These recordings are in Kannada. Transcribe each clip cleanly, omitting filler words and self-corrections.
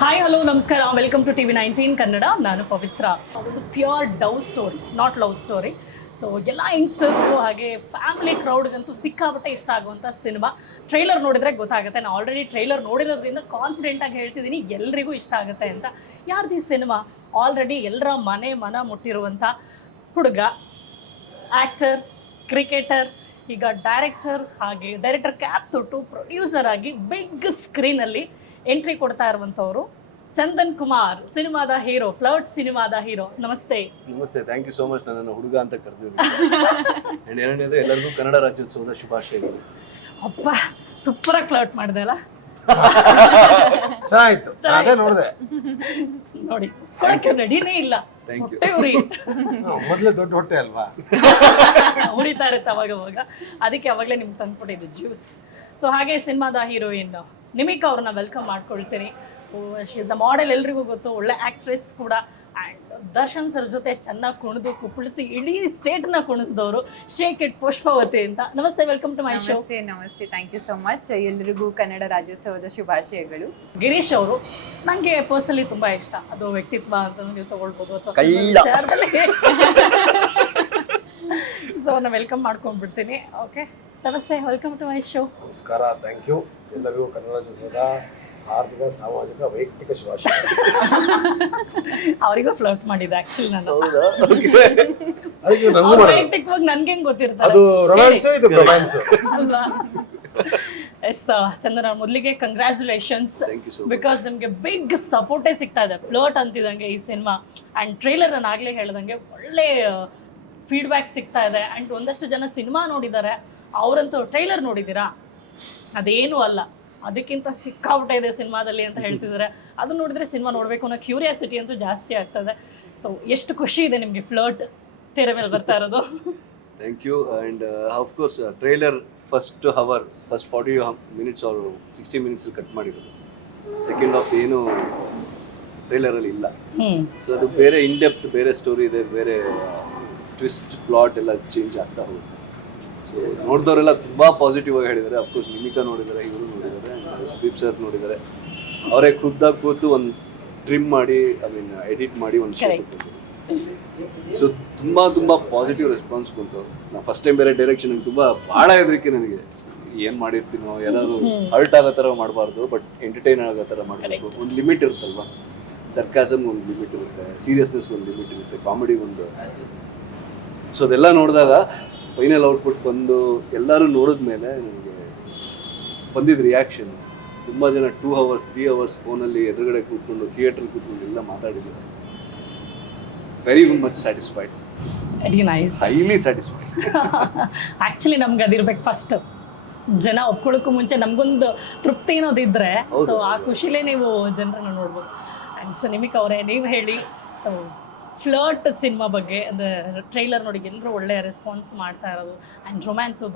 ಹಾಯ್ ಹಲೋ ನಮಸ್ಕಾರ ವೆಲ್ಕಮ್ ಟು TV19 ಕನ್ನಡ. ನಾನು ಪವಿತ್ರ. ಒಂದು pure story, not love story. So ಎಲ್ಲ ಯಂಗ್ಸ್ಟರ್ಸ್ಗೂ ಹಾಗೆ ಫ್ಯಾಮಿಲಿ ಕ್ರೌಡ್ಗಂತೂ ಸಿಕ್ಕಾಪಟ್ಟೆ ಇಷ್ಟ ಆಗುವಂಥ ಸಿನಿಮಾ. ಟ್ರೈಲರ್ ನೋಡಿದರೆ ಗೊತ್ತಾಗುತ್ತೆ. ನಾನು ಆಲ್ರೆಡಿ ಟ್ರೈಲರ್ ನೋಡಿರೋದ್ರಿಂದ ಕಾನ್ಫಿಡೆಂಟಾಗಿ ಹೇಳ್ತಿದ್ದೀನಿ ಎಲ್ರಿಗೂ ಇಷ್ಟ ಆಗುತ್ತೆ ಅಂತ. ಯಾರ್ದು ಈ ಸಿನಿಮಾ? ಆಲ್ರೆಡಿ ಎಲ್ಲರ ಮನ ಮುಟ್ಟಿರುವಂಥ ಹುಡುಗ, ಆ್ಯಕ್ಟರ್, ಕ್ರಿಕೆಟರ್, ಈಗ ಡೈರೆಕ್ಟರ್, ಹಾಗೆ ಡೈರೆಕ್ಟರ್ ಕ್ಯಾಪ್ ತೊಟ್ಟು ಪ್ರೊಡ್ಯೂಸರ್ ಆಗಿ ಬಿಗ್ ಸ್ಕ್ರೀನಲ್ಲಿ ಎಂಟ್ರಿ ಕೊಡ್ತಾ ಇರುವಂಥವ್ರು ಚಂದನ್ ಕುಮಾರ್, ಸಿನಿಮಾದ ಹೀರೋ, ಫ್ಲರ್ಟ್ ಸಿನಿಮಾದ ಹೀರೋ. ನಮಸ್ತೆ. ನಮಸ್ತೆ, ಥ್ಯಾಂಕ್ ಯು ಸೋ ಮಚ್ ನನ್ನನ್ನು ಹುಡುಗ ಅಂತ ಕರೆದಿದ್ದೀವಿ. ಆ್ಯಂಡ್ ಎರಡನೇದು ಎಲ್ಲರಿಗೂ ಕನ್ನಡ ರಾಜ್ಯೋತ್ಸವದ ಶುಭಾಶಯಗಳು. ಅಪ್ಪ ಸೂಪರಾಗಿ ಫ್ಲರ್ಟ್ ಮಾಡಿದೆ ಅಲ್ಲ? ಚೆನ್ನಾಗಿತ್ತು, ಅದೇ ನೋಡಿದೆ. ನೋಡಿ ಕೊಡಕ್ಕೆ ರೆಡಿನೇ ಇಲ್ಲ. ಹೊಟ್ಟೆ ಉರಿ ಮೊದಲೇ ದೊಡ್ಡ ಹೊಟ್ಟೆ ಅಲ್ವಾ, ಉರಿತಾ ಇರುತ್ತೆ ಅವಾಗ. ಅದಕ್ಕೆ ಅವಾಗಲೇ ನಿಮ್ಗೆ ತಂದ್ಕೊಟ್ಟಿದ್ದು ಜ್ಯೂಸ್. ಸೊ ಹಾಗೆ ಸಿನಿಮಾದ ಹೀರೋಯಿನ್ ನಿಮಿಕಾ ಅವ್ರನ್ನ ವೆಲ್ಕಮ್ ಮಾಡ್ಕೊಳ್ತೀನಿ. So she is a model, ಎಲ್ರಿಗೂ ಗೊತ್ತು, ಒಳ್ಳೆ ಆ್ಯಕ್ಟ್ರೆಸ್ ಕೂಡ. ಆ್ಯಂಡ್ ದರ್ಶನ್ ಸರ್ ಜೊತೆ ಚೆನ್ನಾಗಿ ಕುಣಿದು ಕುಪ್ಪಳಿಸಿ ಇಡೀ ಸ್ಟೇಟ್ನ ಕುಣಿಸಿದವರು ಶ್ರೇಕಿಟ್ ಪುಷ್ಪವತಿ ಅಂತ. ನಮಸ್ತೆ, ವೆಲ್ಕಮ್ ಟು ಮೈ ಶೋ. ನಮಸ್ತೆ, ಥ್ಯಾಂಕ್ ಯು ಸೊ ಮಚ್. ಎಲ್ರಿಗೂ ಕನ್ನಡ ರಾಜ್ಯೋತ್ಸವದ ಶುಭಾಶಯಗಳು. ಗಿರೀಶ್ ಅವರು ನನಗೆ ಪರ್ಸನಲಿ ತುಂಬ ಇಷ್ಟ. ಅದು ವ್ಯಕ್ತಿತ್ವ ಅಂತ ನೀವು ತಗೊಳ್ಬೋದು ಅಥವಾ ಸೊ ನಾನು ವೆಲ್ಕಮ್ ಮಾಡ್ಕೊಂಡ್ಬಿಡ್ತೀನಿ. ಓಕೆ, ನಮಸ್ತೆ, ವೆಲ್ಕಮ್ ಟು ಮೈ ಶೋ. ನಮಸ್ಕಾರ, ಥ್ಯಾಂಕ್ ಯು. ಎಲ್ಲರಿಗೂ ಕನ್ನಡ ರಾಜ್ಯೋತ್ಸವದ ಆರ್ಥಿಕ, ಸಾಮಾಜಿಕ, ವೈಯಕ್ತಿಕ ಶುಭಾಶಯ. ಅವರಿಗೂ ಫ್ಲರ್ಟ್ ಮಾಡಿದ್ದೆ ಆಕ್ಚುಲಿ ನಾನು. ಅದಕ್ಕೆ ನನಗೂ ಮಾಡೋದು. ವೈಯಕ್ತಿಕವಾಗಿ ನನ್ಗೆ ಹೆಂಗ್ ಗೊತ್ತಿರ್ತದೆ? ಅದು ರೊಮ್ಯಾನ್ಸ್, ಇದು ರೊಮ್ಯಾನ್ಸ್. ಎಸ್ ಚಂದನ, ಮೊದಲಿಗೆ congratulations, Thank you so much. Because ನಿಮಗೆ ಬಿಗ್ ಸಪೋರ್ಟೇ ಸಿಗ್ತಾ ಇದೆ. ಫ್ಲರ್ಟ್ ಅಂತಿದಂಗೆ ಈ ಸಿನಿಮಾ ಆ್ಯಂಡ್ ಟ್ರೈಲರ್ ನಾನು ಆಗಲೇ ಹೇಳ್ದಂಗೆ ಒಳ್ಳೆ ಫೀಡ್ಬ್ಯಾಕ್ ಸಿಗ್ತಾ ಇದೆ. ಆ್ಯಂಡ್ ಒಂದಷ್ಟು ಜನ ಸಿನಿಮಾ ನೋಡಿದ್ದಾರೆ, ಅವರಂತೂ ಟ್ರೈಲರ್ ನೋಡಿದ್ದೀರಾ, ಅದೇನೂ ಅಲ್ಲ, ಅದಕ್ಕಿಂತ ಸಿಕ್ಕಾಬಿಟ್ಟೆ ಇದೆ ಸಿನಿಮಾದಲ್ಲಿ ಅಂತ ಹೇಳ್ತಿದ್ದಾರೆ. ಅದು ನೋಡಿದ್ರೆ ಸಿನಿಮಾ ನೋಡಬೇಕು ಅನ್ನೋ ಕ್ಯೂರಿಯಾಸಿಟಿ ಅಂತೂ ಜಾಸ್ತಿ ಆಗ್ತದೆ. ಸೊ ಎಷ್ಟು ಖುಷಿ ಇದೆ ನಿಮಗೆ ಫ್ಲರ್ಟ್ ತೆರೆ ಮೇಲೆ ಬರ್ತಾ ಇರೋದು? Thank you. And of course trailer first 40 minutes ಅವರು 60 ಮಿನಿಟ್ಸಲ್ಲಿ ಕಟ್ ಮಾಡಿರೋದು. ಸೆಕೆಂಡ್ ಹಾಫ್ ಏನು ಟ್ರೈಲರಲ್ಲಿ ಇಲ್ಲ. ಸೊ ಅದು ಬೇರೆ ಇನ್ಡೆಪ್ತ್, ಬೇರೆ ಸ್ಟೋರಿ ಇದೆ, ಬೇರೆ ಟ್ವಿಸ್ಟ್, ಪ್ಲಾಟ್ ಎಲ್ಲ ಚೇಂಜ್ ಆಗ್ತಾ ಹೋಗುತ್ತೆ. ಸೊ ನೋಡಿದವರೆಲ್ಲ ತುಂಬ ಪಾಸಿಟಿವ್ ಆಗಿ ಹೇಳಿದ್ದಾರೆ. ಅಫ್ಕೋರ್ಸ್ ನಿಮಿಕಾ ನೋಡಿದ್ದಾರೆ, ಇವರು ನೋಡಿದ್ದಾರೆ, ಸುದೀಪ್ ಸರ್ ನೋಡಿದ್ದಾರೆ. ಅವರೇ ಖುದ್ದಾಗಿ ಕೂತು ಒಂದು ಟ್ರಿಮ್ ಮಾಡಿ, ಎಡಿಟ್ ಮಾಡಿ ಒಂದು ಶೋ ಕೊಟ್ಟಿದ್ದಾರೆ. ಸೊ ತುಂಬ ಪಾಸಿಟಿವ್ ರೆಸ್ಪಾನ್ಸ್ ಬಂತವ್ರು. ನಾವು ಫಸ್ಟ್ ಟೈಮ್ ಬೇರೆ ಡೈರೆಕ್ಷನ್ ತುಂಬ ಭಾಳ ಹೆದರಿಕೆ ನನಗೆ. ಏನು ಮಾಡಿರ್ತೀನೋ, ಎಲ್ಲರೂ ಹರ್ಟ್ ಆಗೋ ಥರ ಮಾಡಬಾರ್ದು, ಬಟ್ ಎಂಟರ್ಟೈನ್ ಆಗೋ ಥರ ಮಾಡಬೇಕು. ಒಂದು ಲಿಮಿಟ್ ಇರುತ್ತಲ್ವ, ಸರ್ಕಾಸಮ್ ಒಂದು ಲಿಮಿಟ್ ಇರುತ್ತೆ, ಸೀರಿಯಸ್ನೆಸ್ ಒಂದು ಲಿಮಿಟ್ ಇರುತ್ತೆ, ಕಾಮಿಡಿ ಒಂದು. ಸೊ ಅದೆಲ್ಲ ನೋಡಿದಾಗ ಫೈನಲ್ ಔಟ್ಪುಟ್ ಬಂದು ಎಲ್ಲರೂ ನೋಡಿದ್ಮೇಲೆ ನನಗೆ ಬಂದಿದ್ದ ರಿಯಾಕ್ಷನ್, ತುಂಬ ಜನ 2 hours 3 hours ಫೋನಲ್ಲಿ ಎದುರುಗಡೆ ಕೂತ್ಕೊಂಡು, ಥಿಯೇಟ್ರ್ ಕೂತ್ಕೊಂಡು ಎಲ್ಲ ಮಾತಾಡಿದ್ದಾರೆ. Very much satisfied, very nice, highly satisfied. Actually ನಮ್ಗೆ ಅದಿರ್ಬೇಕು ಫಸ್ಟ್. ಜನ ಒಪ್ಕೊಳ್ಳೋಕ್ಕೂ ಮುಂಚೆ ನಮಗೊಂದು ತೃಪ್ತಿ ಅನ್ನೋದಿದ್ರೆ, ಸೊ ಆ ಖುಷಿಲೇ ನೀವು ಜನರನ್ನು ನೋಡ್ಬೋದು. ಆ್ಯಂಡ್ ಸೊ ನಿಮಿಕಾ ಅವರೇ, ನೀವು ಹೇಳಿ, ಸೊ ಫ್ಲರ್ಟ್ ಸಿನಿಮಾ ಬಗ್ಗೆ. ಅಂದರೆ ಟ್ರೈಲರ್ ನೋಡಿ ಎಲ್ಲರೂ ಒಳ್ಳೆಯ ರೆಸ್ಪಾನ್ಸ್ ಮಾಡ್ತಾ ಇರೋದು. ಆ್ಯಂಡ್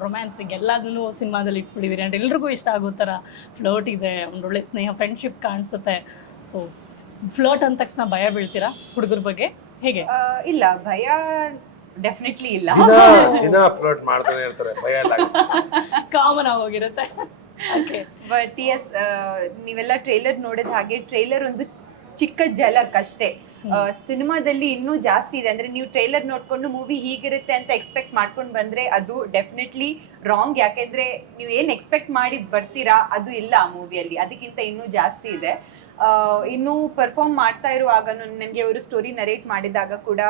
ರೊಮ್ಯಾನ್ಸಿಗೆ ಎಲ್ಲದನ್ನೂ ಸಿನಿಮಾದಲ್ಲಿ ಇಟ್ಬಿಟ್ಟಿದ್ದೀರಿ. ಆ್ಯಂಡ್ ಎಲ್ರಿಗೂ ಇಷ್ಟ ಆಗೋ ಥರ ಫ್ಲರ್ಟ್ ಇದೆ, ಒಂದು ಒಳ್ಳೆ ಸ್ನೇಹ, ಫ್ರೆಂಡ್ಶಿಪ್ ಕಾಣಿಸುತ್ತೆ. ಸೊ ಫ್ಲರ್ಟ್ ಅಂದ ತಕ್ಷಣ ಭಯ ಬೀಳ್ತೀರಾ ಹುಡುಗರ ಬಗ್ಗೆ, ಹೇಗೆ? ಇಲ್ಲ, ಭಯ ಡೆಫಿನೆಟ್ಲಿ ಇಲ್ಲ. ದಿನ ಫ್ಲರ್ಟ್ ಮಾಡ್ತಾನೆ ಇರ್ತಾರೆ, ಭಯ ಇಲ್ಲ. ಕಾಮನ್ ಆಗೋಗಿರುತ್ತೆ. ಓಕೆ, ಬಟ್ ಎಸ್, ನೀವೆಲ್ಲ ಟ್ರೈಲರ್ ನೋಡಿದ ಹಾಗೆ ಟ್ರೈಲರ್ ಒಂದು ಚಿಕ್ಕ ಝಲಕ್ ಅಷ್ಟೇ. ಸಿನಿಮಾದಲ್ಲಿ ಇನ್ನೂ ಜಾಸ್ತಿ ಇದೆ. ಅಂದ್ರೆ ನೀವು ಟ್ರೈಲರ್ ನೋಡ್ಕೊಂಡು ಮೂವಿ ಹೀಗಿರುತ್ತೆ ಅಂತ ಎಕ್ಸ್ಪೆಕ್ಟ್ ಮಾಡ್ಕೊಂಡು ಬಂದ್ರೆ ಅದು ಡೆಫಿನೆಟ್ಲಿ ರಾಂಗ್. ಯಾಕೆಂದ್ರೆ ನೀವು ಏನ್ ಎಕ್ಸ್ಪೆಕ್ಟ್ ಮಾಡಿ ಬರ್ತೀರಾ ಅದು ಇಲ್ಲ ಆ ಮೂವಿಯಲ್ಲಿ, ಅದಕ್ಕಿಂತ ಇನ್ನೂ ಜಾಸ್ತಿ ಇದೆ. ಇನ್ನೂ ಪರ್ಫಾರ್ಮ್ ಮಾಡ್ತಾ ಇರುವಾಗ ನನಗೆ ಅವರು ಸ್ಟೋರಿ ನರೇಟ್ ಮಾಡಿದಾಗ ಕೂಡ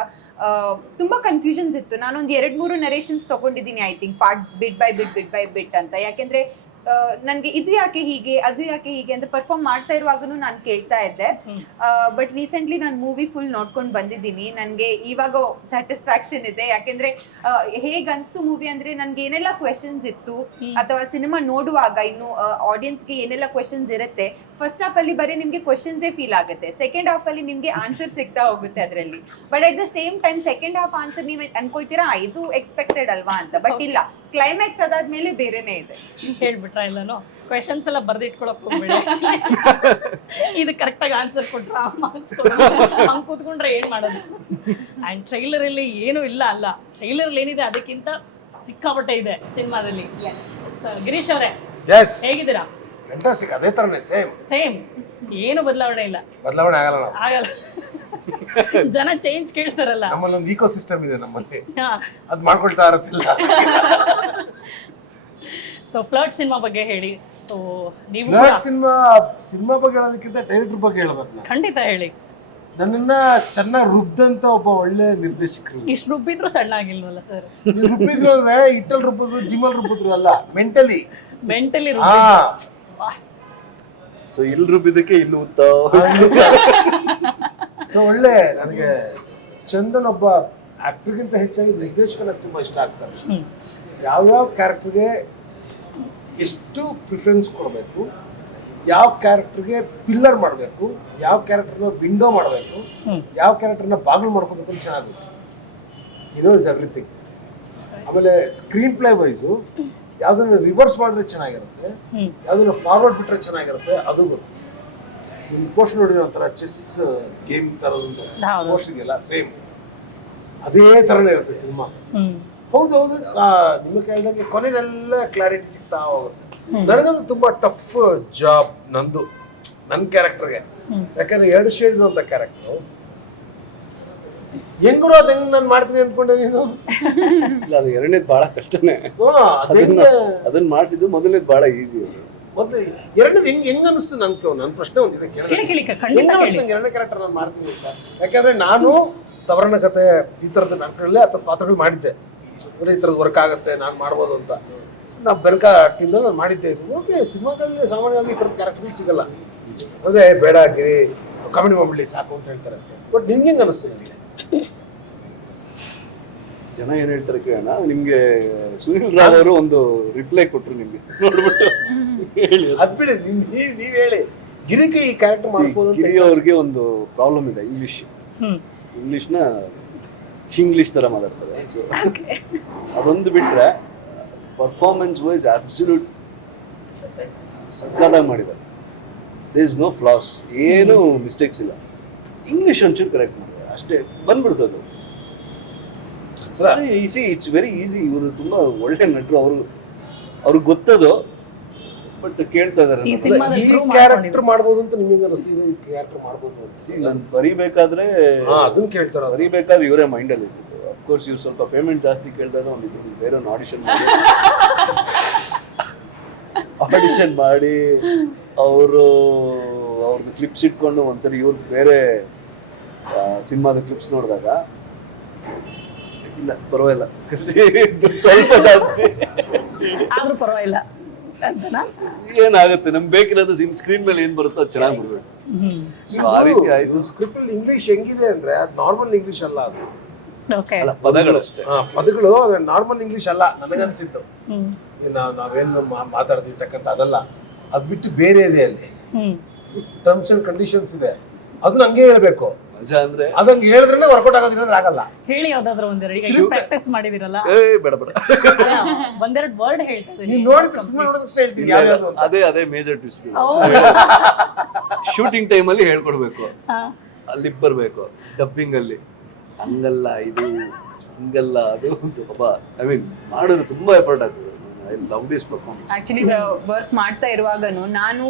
ತುಂಬಾ ಕನ್ಫ್ಯೂಷನ್ಸ್ ಇತ್ತು. ನಾನೊಂದು 2-3 ನರೇಷನ್ಸ್ ತಗೊಂಡಿದ್ದೀನಿ, I think part bit by ಬಿಟ್ ಅಂತ. ಯಾಕೆಂದ್ರೆ ನನ್ಗೆ ಇದು ಯಾಕೆ ಹೀಗೆ, ಅದು ಯಾಕೆ ಹೀಗೆ ಅಂತ ಪರ್ಫಾರ್ಮ್ ಮಾಡ್ತಾ ಇರುವಾಗನು ನಾನು ಕೇಳ್ತಾ ಇದ್ದೆ. ಬಟ್ ರೀಸೆಂಟ್ಲಿ ನಾನು ಮೂವಿ ಫುಲ್ ನೋಡ್ಕೊಂಡು ಬಂದಿದ್ದೀನಿ. ನನಗೆ ಇವಾಗ ಸ್ಯಾಟಿಸ್ಫ್ಯಾಕ್ಷನ್ ಇದೆ. ಯಾಕೆಂದ್ರೆ ಹೇಗ್ ಅನ್ಸ್ತು ಮೂವಿ ಅಂದ್ರೆ, ನನ್ಗೆ ಏನೆಲ್ಲ ಕ್ವೆಶನ್ಸ್ ಇತ್ತು ಅಥವಾ ಸಿನಿಮಾ ನೋಡುವಾಗ ಇನ್ನು ಆಡಿಯನ್ಸ್ಗೆ ಏನೆಲ್ಲ ಕ್ವೆಶನ್ಸ್ ಇರುತ್ತೆ, ಫಸ್ಟ್ ಹಾಫ್ ಅಲ್ಲಿ ಬರೀ ನಿಮ್ಗೆ ಕ್ವೆಶನ್ಸೇ ಫೀಲ್ ಆಗುತ್ತೆ, ಸೆಕೆಂಡ್ ಹಾಫ್ ಅಲ್ಲಿ ನಿಮ್ಗೆ ಆನ್ಸರ್ ಸಿಗ್ತಾ ಹೋಗುತ್ತೆ ಅದರಲ್ಲಿ. But at the same time second half answer ನೀವು ಅನ್ಕೊಳ್ತೀರಾ ಇದು ಎಕ್ಸ್ಪೆಕ್ಟೆಡ್ ಅಲ್ವಾ ಅಂತ. ಬಟ್ ಇಲ್ಲ, ಕ್ಲೈಮ್ಯಾಕ್ಸ್ ಅದಾದ್ಮೇಲೆ ಬೇರೆನೇ ಇದೆ. ಹೇಳ್ಬಿಟ್ರ ಎಲ್ಲನೂ ಕ್ವೆಶನ್ಸ್ ಎಲ್ಲ ಬರ್ದಿಟ್ಕೊಳಕ್ ಹೋಗ್ಬೇಡಿ. ಇದು ಕರೆಕ್ಟಾಗಿ ಆನ್ಸರ್ ಕೊಟ್ರ ಮಾರ್ಕ್ಸ್ ಹಂಗೆ ಕೂತ್ಕೊಂಡ್ರೆ ಏನು ಮಾಡೋದು? ಆ್ಯಂಡ್ ಟ್ರೈಲರಲ್ಲಿ ಏನೂ ಇಲ್ಲ ಅಲ್ಲ, ಟ್ರೈಲರಲ್ಲಿ ಏನಿದೆ ಅದಕ್ಕಿಂತ ಸಿಕ್ಕಾಪಟ್ಟೆ ಇದೆ ಸಿನಿಮಾದಲ್ಲಿ. ಗಿರೀಶ್ ಅವರೇ ಹೇಗಿದ್ದೀರಾ? ಫ್ಯಾಂಟಾಸ್ಟಿಕ್, ಅದೇ ಥರನೇ ಸೇಮ್, ಏನು ಬದಲಾವಣೆ ಇಲ್ಲ, ಬದಲಾವಣೆ ಆಗಲ್ಲ ನಾವು. ಆಗಲ್ಲ. ಜನ ಚೇಂಜ್ ಕೇಳ್ತಾರಲ್ಲ, ನಮ್ಮಲ್ಲಿ ಒಂದು ಈಕೋ ಸಿಸ್ಟಮ್ ಇದೆ ನಮ್ಮಲ್ಲಿ, ಹಾ. ಅದು ಮಾಡ್ಕೊಳ್ತಾ ಇರತ್ತಿಲ್ಲ. ಸೊ ಫ್ಲರ್ಟ್ ಸಿನಿಮಾ ಬಗ್ಗೆ ಹೇಳಿ. ಸೊ ನೀವು ಸಿನಿಮಾ ಬಗ್ಗೆ ಹೇಳೋದಕ್ಕಿಂತ ಡೈರೆಕ್ಟರ್ ಬಗ್ಗೆ ಹೇಳ್ಬೇಕು ನಾನು. ಖಂಡಿತ ಹೇಳಿ. ನನ್ನನ್ನ ಚೆನ್ನಾಗಿ ರುಬ್ದಂತ ಒಬ್ಬ ಒಳ್ಳೆ ನಿರ್ದೇಶಕರು. ಇಷ್ಟು ರುಬ್ಬಿದ್ರು ಸಣ್ಣ ಆಗಿಲ್ವಲ್ಲ ಸರ್? ರುಬ್ಬಿದ್ರು ಅಂದ್ರೆ ಇಟ್ಟಲ್ ರುಬ್ಬಿದ್ರು, ಜಿಮ್ಮಲ್ ರುಬ್ಬಿದ್ರು ಅಲ್ಲ, ಮೆಂಟಲಿ ಹಾ. ಸೊ ಇಲ್ಲಿ ರುಬ್ಬಿದ್ದಕ್ಕೆ ಇಲ್ಲಿ ಉತ್ತ. ಸೊ ಒಳ್ಳೆ, ನನಗೆ ಚಂದನ್ ಒಬ್ಬ ಆಕ್ಟರ್ಗಿಂತ ಹೆಚ್ಚಾಗಿ ನಿರ್ದೇಶಕನಾಗಿ ತುಂಬಾ ಇಷ್ಟ ಆಗ್ತಾರೆ. ಯಾವ್ಯಾವ ಕ್ಯಾರೆಕ್ಟರ್ಗೆ ಎಷ್ಟು ಪ್ರಿಫರೆನ್ಸ್ ಕೊಡಬೇಕು, ಯಾವ ಕ್ಯಾರೆಕ್ಟರ್ಗೆ ಪಿಲ್ಲರ್ ಮಾಡಬೇಕು, ಯಾವ ಕ್ಯಾರೆಕ್ಟರ್ನ ವಿಂಡೋ ಮಾಡಬೇಕು, ಯಾವ ಕ್ಯಾರೆಕ್ಟರ್ನ ಬಾಗಿಲು ಮಾಡ್ಕೋಬೇಕು ಅಂತ ಚೆನ್ನಾಗಿತ್ತು. Is everything. ಆಮೇಲೆ ಸ್ಕ್ರೀನ್ ಪ್ಲೇ ವೈಸು ಯಾವ್ದನ್ನ ರಿವರ್ಸ್ ಮಾಡಿದ್ರೆ ಚೆನ್ನಾಗಿರುತ್ತೆ, ಯಾವ್ದನ್ನ ಫಾರ್ವರ್ಡ್ ಬಿಟ್ರೆ ಚೆನ್ನಾಗಿರುತ್ತೆ, ಅದು ಗೊತ್ತು. ನಿಮ್ಗೆ ಪೋಸ್ಟ್ ನೋಡಿದ್ರೆ ಒಂಥರ ಚೆಸ್ ಗೇಮ್ ಥರದೊಂದು ಪೋಸ್ಟ್ ಇದೆಯಲ್ಲ, ಸೇಮ್ ಅದೇ ಥರನೇ ಇರುತ್ತೆ ಸಿನಿಮಾ. ಹೌದೌದು, ನಿಮಗೆ ಕೇಳಿದಂಗೆ ಕೊನೆಯಲ್ಲೆಲ್ಲ ಕ್ಲಾರಿಟಿ ಸಿಗ್ತಾ ಹೋಗುತ್ತೆ. ನನಗಂತೂ ತುಂಬಾ ಟಫ್ ಜಾಬ್ ನಂದು, ನನ್ನ ಕ್ಯಾರೆಕ್ಟರ್ಗೆ. ಯಾಕಂದ್ರೆ 2 ಶೇಡ್ ಇರುವಂತ ಕ್ಯಾರೆಕ್ಟರ್. ಹೆಂಗರು ಅದ್ ಹೆಂಗ್ ನಾನು ಮಾಡ್ತೀನಿ ಅಂದ್ಕೊಂಡೆ ನೀನು? ಇಲ್ಲ, ಅದು ಎರಡನೇದು ಬಹಳ ಕಷ್ಟನೇ. ಅದನ್ನ ಮಾಡಿಸಿದ್ದು ಮೊದಲನೇದು ಬಹಳ ಈಸಿ. ಮತ್ತೆ ಎರಡನೇದು ಹೆಂಗ್ ಅನಿಸ್ತು? ನನ್ನ ಪ್ರಶ್ನೆ ಒಂದಿದೆ, ಎರಡನೇ ಕ್ಯಾರೆಕ್ಟರ್ ನಾನು ಮಾಡ್ತೀನಿ ಅಂತ. ಯಾಕಂದ್ರೆ ನಾನು ತವರನ ಕತೆ ಈ ತರದ ನಾಟಕಗಳಲ್ಲೇ ಅಥವಾ ಪಾತ್ರಗಳು ಮಾಡಿದ್ದೆ. ಅಂದ್ರೆ ಈ ತರದ್ ವರ್ಕ್ ಆಗುತ್ತೆ, ನಾನು ಮಾಡ್ಬೋದು ಅಂತ. ನಾವು ಬೆರ್ಕ ಟೀಮ್ ನಾನು ಮಾಡಿದ್ದೆ. ಇದು ಓಕೆ, ಸಿನಿಮಾಗಳಲ್ಲಿ ಸಾಮಾನ್ಯವಾಗಿ ಈ ಥರದ ಕ್ಯಾರೆಕ್ಟರ್ಗಳು ಸಿಗಲ್ಲ. ಅಂದ್ರೆ ಬೇಡ ಗಿರಿ ಕಾಮಿಡಿ ಮಾಡ್ಬಿಡ್ಲಿ ಸಾಕು ಅಂತ ಹೇಳ್ತಾರೆ. ಬಟ್ ನಿಂಗೆ ಹೆಂಗ್ ಅನಿಸ್ತು? ನನಗೆ ಜನ ಏನ್ ಹೇಳ್ತಾರೆ ಕೇಳೋಣ. ನಿಮ್ಗೆ ಸುನಿಲ್ ರಾವ್ ಅವರು ಒಂದು ರಿಪ್ಲೈ ಕೊಟ್ರು ನಿಮ್ಗೆ ನೋಡ್ಬಿಟ್ಟು. ಅದ್ ಬಿಡಿ, ನೀವ್ ಹೇಳಿ. ಗಿರಿಗೆ ಈ ಕ್ಯಾರೆಕ್ಟರ್ ಮಾಡಿಸ್ಬೋದು. ಗಿರಿ ಅವ್ರಿಗೆ ಒಂದು ಪ್ರಾಬ್ಲಮ್ ಇದೆ, ಇಂಗ್ಲಿಷ್ನ ಇಂಗ್ಲಿಷ್ ತರ ಮಾತಾಡ್ತಾರೆ. ಸೊ ಅದೊಂದು ಬಿಟ್ರೆ ಪರ್ಫಾರ್ಮೆನ್ಸ್ ವೈಸ್ ಅಬ್ಸಲ್ಯೂಟ್ ಸಕ್ಕತ್ತಾಗಿ ಮಾಡಿದ್ದಾರೆ. ದೇರ್ ಇಸ್ ನೋ ಫ್ಲಾಸ್, ಏನು ಮಿಸ್ಟೇಕ್ಸ್ ಇಲ್ಲ. ಇಂಗ್ಲಿಷ್ ಒಂಚೂರು ಕರೆಕ್ಟ್ ಮಾಡಿದ್ದಾರೆ ಅಷ್ಟೇ, ಬಂದ್ಬಿಡ್ತದೆ. Easy, it's very easy. ಇವರು ತುಂಬಾ ಒಳ್ಳೆ ನಟರು, ಅವ್ರಿಗೆ ಗೊತ್ತದು. ಬಟ್ ಕೇಳ್ತಾ ಇದಾರೆ ಈ ಕ್ಯಾರೆಕ್ಟರ್ ಮಾಡ್ಬೋದು ಅಂತ ನಿಮಗೆ ಅನಿಸ್ತು? ಈ ಕ್ಯಾರೆಕ್ಟರ್ ಮಾಡ್ಬೋದು ಅಂತ ನಾನು ಬರಿಬೇಕಾದ್ರೆ ಅದನ್ನ ಕೇಳ್ತಾರ. ಬರಿಬೇಕಾದ್ರೆ ಇವರೇ ಮೈಂಡಲ್ಲಿ ಇರ್ತಿತ್ತು. ಅಫ್ಕೋರ್ಸ್ ಇವ್ರು ಸ್ವಲ್ಪ ಪೇಮೆಂಟ್ ಜಾಸ್ತಿ ಕೇಳಿದಾಗ ಒಂದಿದ್ರು ಬೇರೆ ಒಂದು ಆಡಿಷನ್ ಮಾಡಿ ಅವ್ರದ್ದು ಕ್ಲಿಪ್ಸ್ ಇಟ್ಕೊಂಡು ಒಂದ್ಸರಿ ಇವ್ರದ್ದು ಬೇರೆ ಸಿನಿಮಾದ ಕ್ಲಿಪ್ಸ್ ನೋಡಿದಾಗ ಇಲ್ಲ ಪರವಾಗಿಲ್ಲ, ಸ್ವಲ್ಪ ಜಾಸ್ತಿ ಆದ್ರೂ ಪರವಾಗಿಲ್ಲ ಏನಾಗುತ್ತೆ, ನಮ್ಗೆ ಬೇಕಿರೋದು ಸ್ಕ್ರೀನ್ ಮೇಲೆ ಏನ್ ಬರುತ್ತೋ ಅದು ಚೆನ್ನಾಗಿ ಬರ್ಬೇಕು. ಆ ರೀತಿ ಆಯ್ತು. ಸ್ಕ್ರಿಪ್ಟ್ ಅಲ್ಲಿ ಇಂಗ್ಲಿಷ್ ಹೆಂಗಿದೆ ಅಂದ್ರೆ ಅದು ನಾರ್ಮಲ್ ಇಂಗ್ಲಿಷ್ ಅಲ್ಲ, ಅದು ಅಲ್ಲ ಪದಗಳು ಅಷ್ಟೇ. ಪದಗಳು ನಾರ್ಮಲ್ ಇಂಗ್ಲಿಷ್ ಅಲ್ಲ ನನಗನ್ಸಿದ್ದು. ನಾವೇನು ಮಾತಾಡ್ತೀವಿ ಟಕ್ಕಂತ ಅದಲ್ಲ, ಅದ್ ಬಿಟ್ಟು ಬೇರೆ ಇದೆ ಅಲ್ಲಿ. ಟರ್ಮ್ಸ್ ಅಂಡ್ ಕಂಡೀಷನ್ಸ್ ಇದೆ, ಅದನ್ನ ಹಂಗೆ ಹೇಳ್ಬೇಕು. ಅಂದ್ರೆ ಅದಂಗೆ ಹೇಳಿದ್ರೆ ವರ್ಕೌಟ್ ಆಗೋದಿಲ್ಲ, ಆಗಲ್ಲ. ಹೇಳಿ ಯಾವ್ದಾದ್ರು ಒಂದೆರಡು, ಈಗ ಪ್ರಾಕ್ಟೀಸ್ ಮಾಡಿದಿರಲ್ಲ, ಬೇಡ ಬೇಡ ಒಂದೆರಡು ವರ್ಡ್ ಹೇಳ್ತಾರೆ. ನೀವು ನೋಡಿದ್ರೆ ಸುಮ್ಮನೆ ನೋಡಿದ್ರೆ ಹೇಳ್ತೀನಿ ಅದೇ ಮೇಜರ್ ಟ್ವಿಸ್ಟ್. ಶೂಟಿಂಗ್ ಟೈಮ್ ಅಲ್ಲಿ ಹೇಳ್ಕೊಡ್ಬೇಕು, ಅಲ್ಲಿ ಬರ್ಬೇಕು. ಡಬ್ಬಿಂಗ್ ಅಲ್ಲಿ ಹಂಗಲ್ಲ, ಇದು ಹಿಂಗಲ್ಲ, ಅದು ಐ ಮೀನ್ ಮಾಡಿದ್ರೆ ತುಂಬಾ ಎಫರ್ಟ್ ಆಗ್ತದೆ. I love this performance. Actually work ಮಾಡ್ತಾ ಇರುವಾಗನು ನಾನು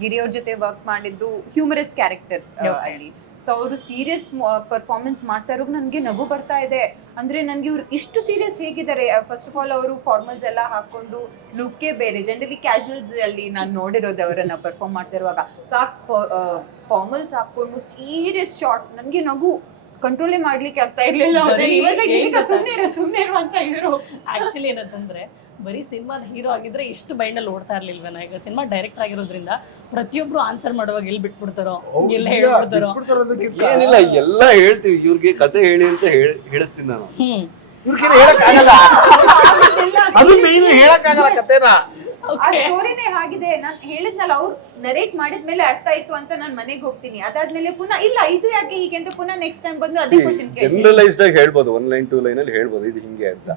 ಗಿರಿ ಅವ್ರ ಜೊತೆ ವರ್ಕ್ ಮಾಡಿದ್ದು ಹ್ಯೂಮರಸ್ ಕ್ಯಾರೆಕ್ಟರ್ ಅಲ್ಲಿ. ಸೊ ಅವರು ಸೀರಿಯಸ್ ಪರ್ಫಾರ್ಮೆನ್ಸ್ ಮಾಡ್ತಾ ಇರೋವಾಗ ನನಗೆ ನಗು ಬರ್ತಾ ಇದೆ. ಅಂದ್ರೆ ನನ್ಗೆ ಇವ್ರು ಇಷ್ಟು ಸೀರಿಯಸ್ ಹೇಗಿದ್ದಾರೆ. ಫಸ್ಟ್ ಆಫ್ ಆಲ್ ಅವರು ಫಾರ್ಮಲ್ಸ್ ಎಲ್ಲ ಹಾಕೊಂಡು ಲುಕ್ಕೇ ಬೇರೆ. ಜನರಲಿ ಕ್ಯಾಶುವಲ್ಸ್ ಅಲ್ಲಿ ನಾನು ನೋಡಿರೋದು ಅವರನ್ನ ಪರ್ಫಾರ್ಮ್ ಮಾಡ್ತಾ ಇರುವಾಗ. ಸೊ ಫಾರ್ಮಲ್ಸ್ ಹಾಕೊಂಡು ಸೀರಿಯಸ್ ಶಾರ್ಟ್, ನನ್ಗೆ ನಗು ಕಂಟ್ರೋಲೇ ಮಾಡ್ಲಿಕ್ಕೆ ಆಗ್ತಾ ಇರ್ಲಿಲ್ಲ. ಸುಮ್ಮನೆ ಇರುವಂತ ಇವರು ಆಕ್ಚುಲಿ ಏನಂತಂದ್ರೆ ಬರೀ ಸಿನಿಮಾದ ಹೀರೋ ಆಗಿದ್ರೆ ಇಷ್ಟು ಬೈಂಡಲ್ಲಿ ಓಡ್ತಾ ಇರ್ಲಿಲ್ವೇನ. ಈಗ ಸಿನಿಮಾ ಡೈರೆಕ್ಟರ್ ಆಗಿರೋದ್ರಿಂದ ಪ್ರತಿಯೊಬ್ರು ಆನ್ಸರ್ ಮಾಡುವಾಗ ಎಲ್ಲಿ ಬಿಟ್ಬಿಡ್ತಾರೋ, ಎಲ್ಲ ಹೇಳ್ಬಿಡ್ತಾರೋ. ಏನಿಲ್ಲ, ಎಲ್ಲ ಹೇಳ್ತೀವಿ. ಇವ್ರಿಗೆ ಕತೆ ಹೇಳಿ ಅಂತ ಹೇಳಿಸ್ತೀನಿ ನಾನು. ಇವ್ರಿಗೆ ಹೇಳಕ್ಕಾಗಲ್ಲ, ಅದು ಮೇನ್ ಹೇಳಕ್ಕಾಗಲ್ಲ ಕತೆನ. ಆ ಸ್ಟೋರಿನೇ ಆಗಿದೆ. ನಾನು ಹೇಳಿದ್ನಲ್ಲ, ಅವ್ರು ನರೇಟ್ ಮಾಡಿದ್ಮೇಲೆ ಅರ್ಥ ಆಯ್ತು ಅಂತ ನಾನು ಮನೆಗೆ ಹೋಗ್ತೀನಿ. ಅದಾದ್ಮೇಲೆ ಪುನಃ ಇಲ್ಲ ಇದು ಯಾಕೆ ಹೀಗೆ ಅಂತ ಪುನಃ ನೆಕ್ಸ್ಟ್ ಟೈಮ್ ಬಂದು ಅದೇ ಕ್ವೆಶ್ಚನ್ ಕೇಳ್ತೀನಿ. ಜನರಲೈಸ್ಡ್ ಆಗಿ ಹೇಳ್ಬೋದು, 1 ಲೈನ್ 2 ಲೈನ್ ಅಲ್ಲಿ ಹೇಳ್ಬೋದು ಇದು ಹಿಂಗೆ ಅಂತ.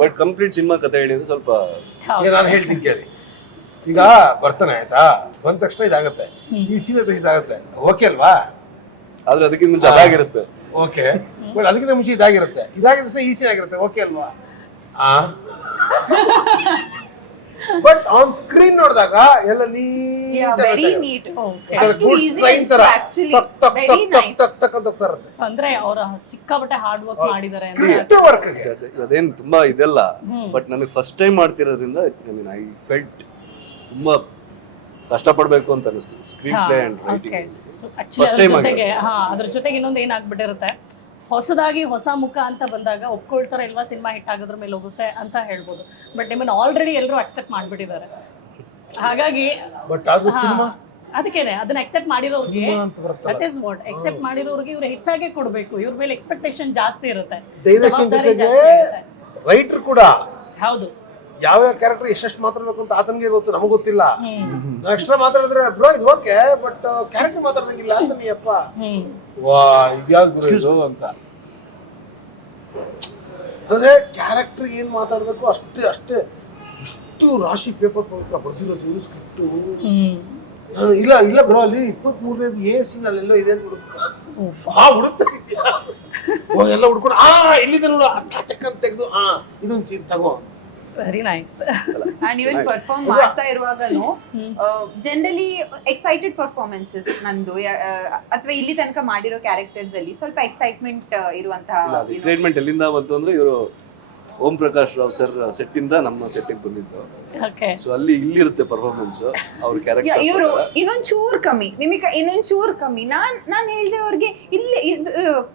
ಬಟ್ ಕಂಪ್ಲೀಟ್ ಸಿನಿಮಾ ಕತೆ ಹೇಳಿದ್ರೆ ಸ್ವಲ್ಪ ನಾನು ಹೇಳ್ತೀನಿ ಕೇಳಿ. ಈಗ ಬರ್ತಾನೆ ಆಯ್ತಾ, ಬಂದ ತಕ್ಷಣ ಇದಾಗತ್ತೆ, ಈ ಸೀನ್ ತಕ್ಷಣ ಇದಾಗತ್ತೆ, ಓಕೆ ಅಲ್ವಾ? ಆದ್ರೆ ಅದಕ್ಕಿಂತ ಮುಂಚೆ ಅದಾಗಿರುತ್ತೆ, ಓಕೆ. ಬಟ್ ಅದಕ್ಕಿಂತ ಮುಂಚೆ ಇದಾಗಿರುತ್ತೆ, ಇದಾಗಿದ ತಕ್ಷಣ ಈ ಸೀನ್ ಆಗಿರುತ್ತೆ, ಓಕೆ ಅಲ್ವಾ? ಬಟ್ ಆನ್ ಸ್ಕ್ರೀನ್ ನೋಡಿದಾಗ ಎಲ್ಲ ವೆರಿ ನೀಟ್ Okay. ಅಷ್ಟು easy ಅನ್ಸುತ್ತೆ actually. Very nice. ಇರುತ್ತೆ ಅಂದ್ರೆ ಅವ್ರ ಸಿಕ್ಕಾಪಟ್ಟೆ ಹಾರ್ಡ್ ವರ್ಕ್ ಮಾಡಿದ್ದಾರೆ ಅಂತ ಇಷ್ಟು ವರ್ಕ್ಗೆ ಅದೇನು ತುಂಬಾ ಇದೆಲ್ಲ ಬಟ್ ನನಗೆ ಫಸ್ಟ್ ಟೈಮ್ ಮಾಡ್ತಿರೋದ್ರಿಂದ ಐ ಫೆಲ್ಟ್ ತುಂಬಾ ಕಷ್ಟಪಡ್ಬೇಕು ಅಂತ ಅನಿಸ್ತು screen play and writing First time ಜೊತೆಗೆ ಅದ್ರ ಜೊತೆಗೆ ಇನ್ನೊಂದು ಏನಾಗ್ಬಿಟ್ಟಿರುತ್ತೆ, ಹೊಸದಾಗಿ ಹೊಸ ಮುಖ ಅಂತ ಬಂದಾಗ ಒಪ್ಕೊಳ್ತಾರೆ ಇಲ್ವಾ ಸಿನಿಮಾ ಹಿಟ್ ಆಗೋದ್ರ ಮೇಲೆ ಹೋಗುತ್ತೆ ಅಂತ ಹೇಳ್ಬೋದು. ಬಟ್ ನಿಮ್ಮನ್ನ ಆಲ್ರೆಡಿ ಎಲ್ಲರೂ ಅಕ್ಸೆಪ್ಟ್ ಮಾಡ್ಬಿಟ್ಟಿದ್ದಾರೆ. ಹಾಗಾಗಿ ಬಟ್ ಅದು ಸಿನಿಮಾ ಅದಕ್ಕೇನೆ ಅದನ್ನ ಅಕ್ಸೆಪ್ಟ್ ಮಾಡಿರೋರಿಗೆ ಸಿನಿಮಾ ಅಂತ ಬರುತ್ತಲ್ಲ, ದಟ್ ಇಸ್ ವಾಟ್ ಅಕ್ಸೆಪ್ಟ್ ಮಾಡಿರೋರಿಗೆ ಇವ್ರು ಹೆಚ್ಚಾಗಿ ಕೊಡಬೇಕು. ಇವ್ರ ಮೇಲೆ ಎಕ್ಸ್ಪೆಕ್ಟೇಷನ್ ಜಾಸ್ತಿ ಇರುತ್ತೆ, ಡೈರೆಕ್ಷನ್ ಜವಾಬ್ದಾರಿ ಜೊತೆಗೆ ಜಾಸ್ತಿ ಇರುತ್ತೆ. ರೈಟರ್ ಕೂಡ ಹೌದು. ಯಾವ ಕ್ಯಾರೆಕ್ಟರ್ ಎಷ್ಟೆಷ್ಟು ಮಾತಾಡ್ಬೇಕು ಅಂತ ಆತನಿಗೆ ಗೊತ್ತು, ನಮಗೆ ಗೊತ್ತಿಲ್ಲ. ನಾವು ಎಕ್ಸ್ಟ್ರಾ ಮಾತಾಡಿದ್ರೆ ಬ್ರೋ ಇದು ಓಕೆ ಬಟ್ ಕ್ಯಾರೆಕ್ಟರ್ ಮಾತಾಡ್ದಂಗಿಲ್ಲ ಅಂತ ನೀಯಪ್ಪ ವಾ ಇದ್ಯಾವ್ದು ಬ್ರೋ ಇದು ಅಂತ. ಅಂದ್ರೆ ಕ್ಯಾರೆಕ್ಟರ್ ಏನ್ ಮಾತಾಡ್ಬೇಕು ಅಷ್ಟೇ ಅಷ್ಟೇ. ಇಷ್ಟು ರಾಶಿ ಪೇಪರ್ ಪವಿತ್ರ ಬರ್ದಿರೋದು ಸ್ಕ್ರಿಪ್ಟು. ಇಲ್ಲ ಇಲ್ಲ ಬ್ರೋ ಅಲ್ಲಿ 23ನೇದು ಎ ಸೀನ್ ಅಲ್ಲೆಲ್ಲೋ ಇದೆ ಅಂತ ಹುಡುಕ್ತಾ ಎಲ್ಲ ಹುಡ್ಕೊಂಡು ಎಲ್ಲಿದೆ ನೋಡು ಚಕ್ಕ ಅಂತ ತೆಗೆದು ಇದೊಂದು ಸೀನ್ ತಗೋ. Very nice. And even perform ಮಾಡ್ತಾ ಇರುವಾಗನು ಜನರಲಿ ಎಕ್ಸೈಟೆಡ್ ಪರ್ಫಾರ್ಮೆನ್ಸಸ್ ನಂದು ಅಥವಾ ಇಲ್ಲಿ ತನಕ ಮಾಡಿರೋ ಕ್ಯಾರೆಕ್ಟರ್ಸ್ ಅಲ್ಲಿ ಸ್ವಲ್ಪ ಎಕ್ಸೈಟ್ಮೆಂಟ್ ಇರುವಂತಹ ಎಕ್ಸೈಟ್ಮೆಂಟ್ ಎಲ್ಲಿಂದ ಬಂತು ಅಂದ್ರೆ ಇವರು ಓಂ ಪ್ರಕಾಶ್ ರಾವ್ ಸರ್ ಸೆಟ್ ಇಂದ ನಮ್ಮ ಸೆಟ್ಟಿಗೆ ಬಂದಿದ್ದು. ಓಕೆ. ಸೊ ಅಲ್ಲಿ ಇಲ್ಲಿರುತ್ತೆ ಪರ್ಫಾರ್ಮೆನ್ಸ್ ಅವ್ರ ಕ್ಯಾರೆಕ್ಟರ್. ಇವರು ಇನ್ನೊಂದ್ ಚೂರ್ ಕಮ್ಮಿ, ನಿಮಗೆ ಇನ್ನೊಂದ್ ಚೂರ್ ಕಮ್ಮಿ. ನಾನ್ ಹೇಳ್ದೆ ಅವ್ರಿಗೆ ಇಲ್ಲಿ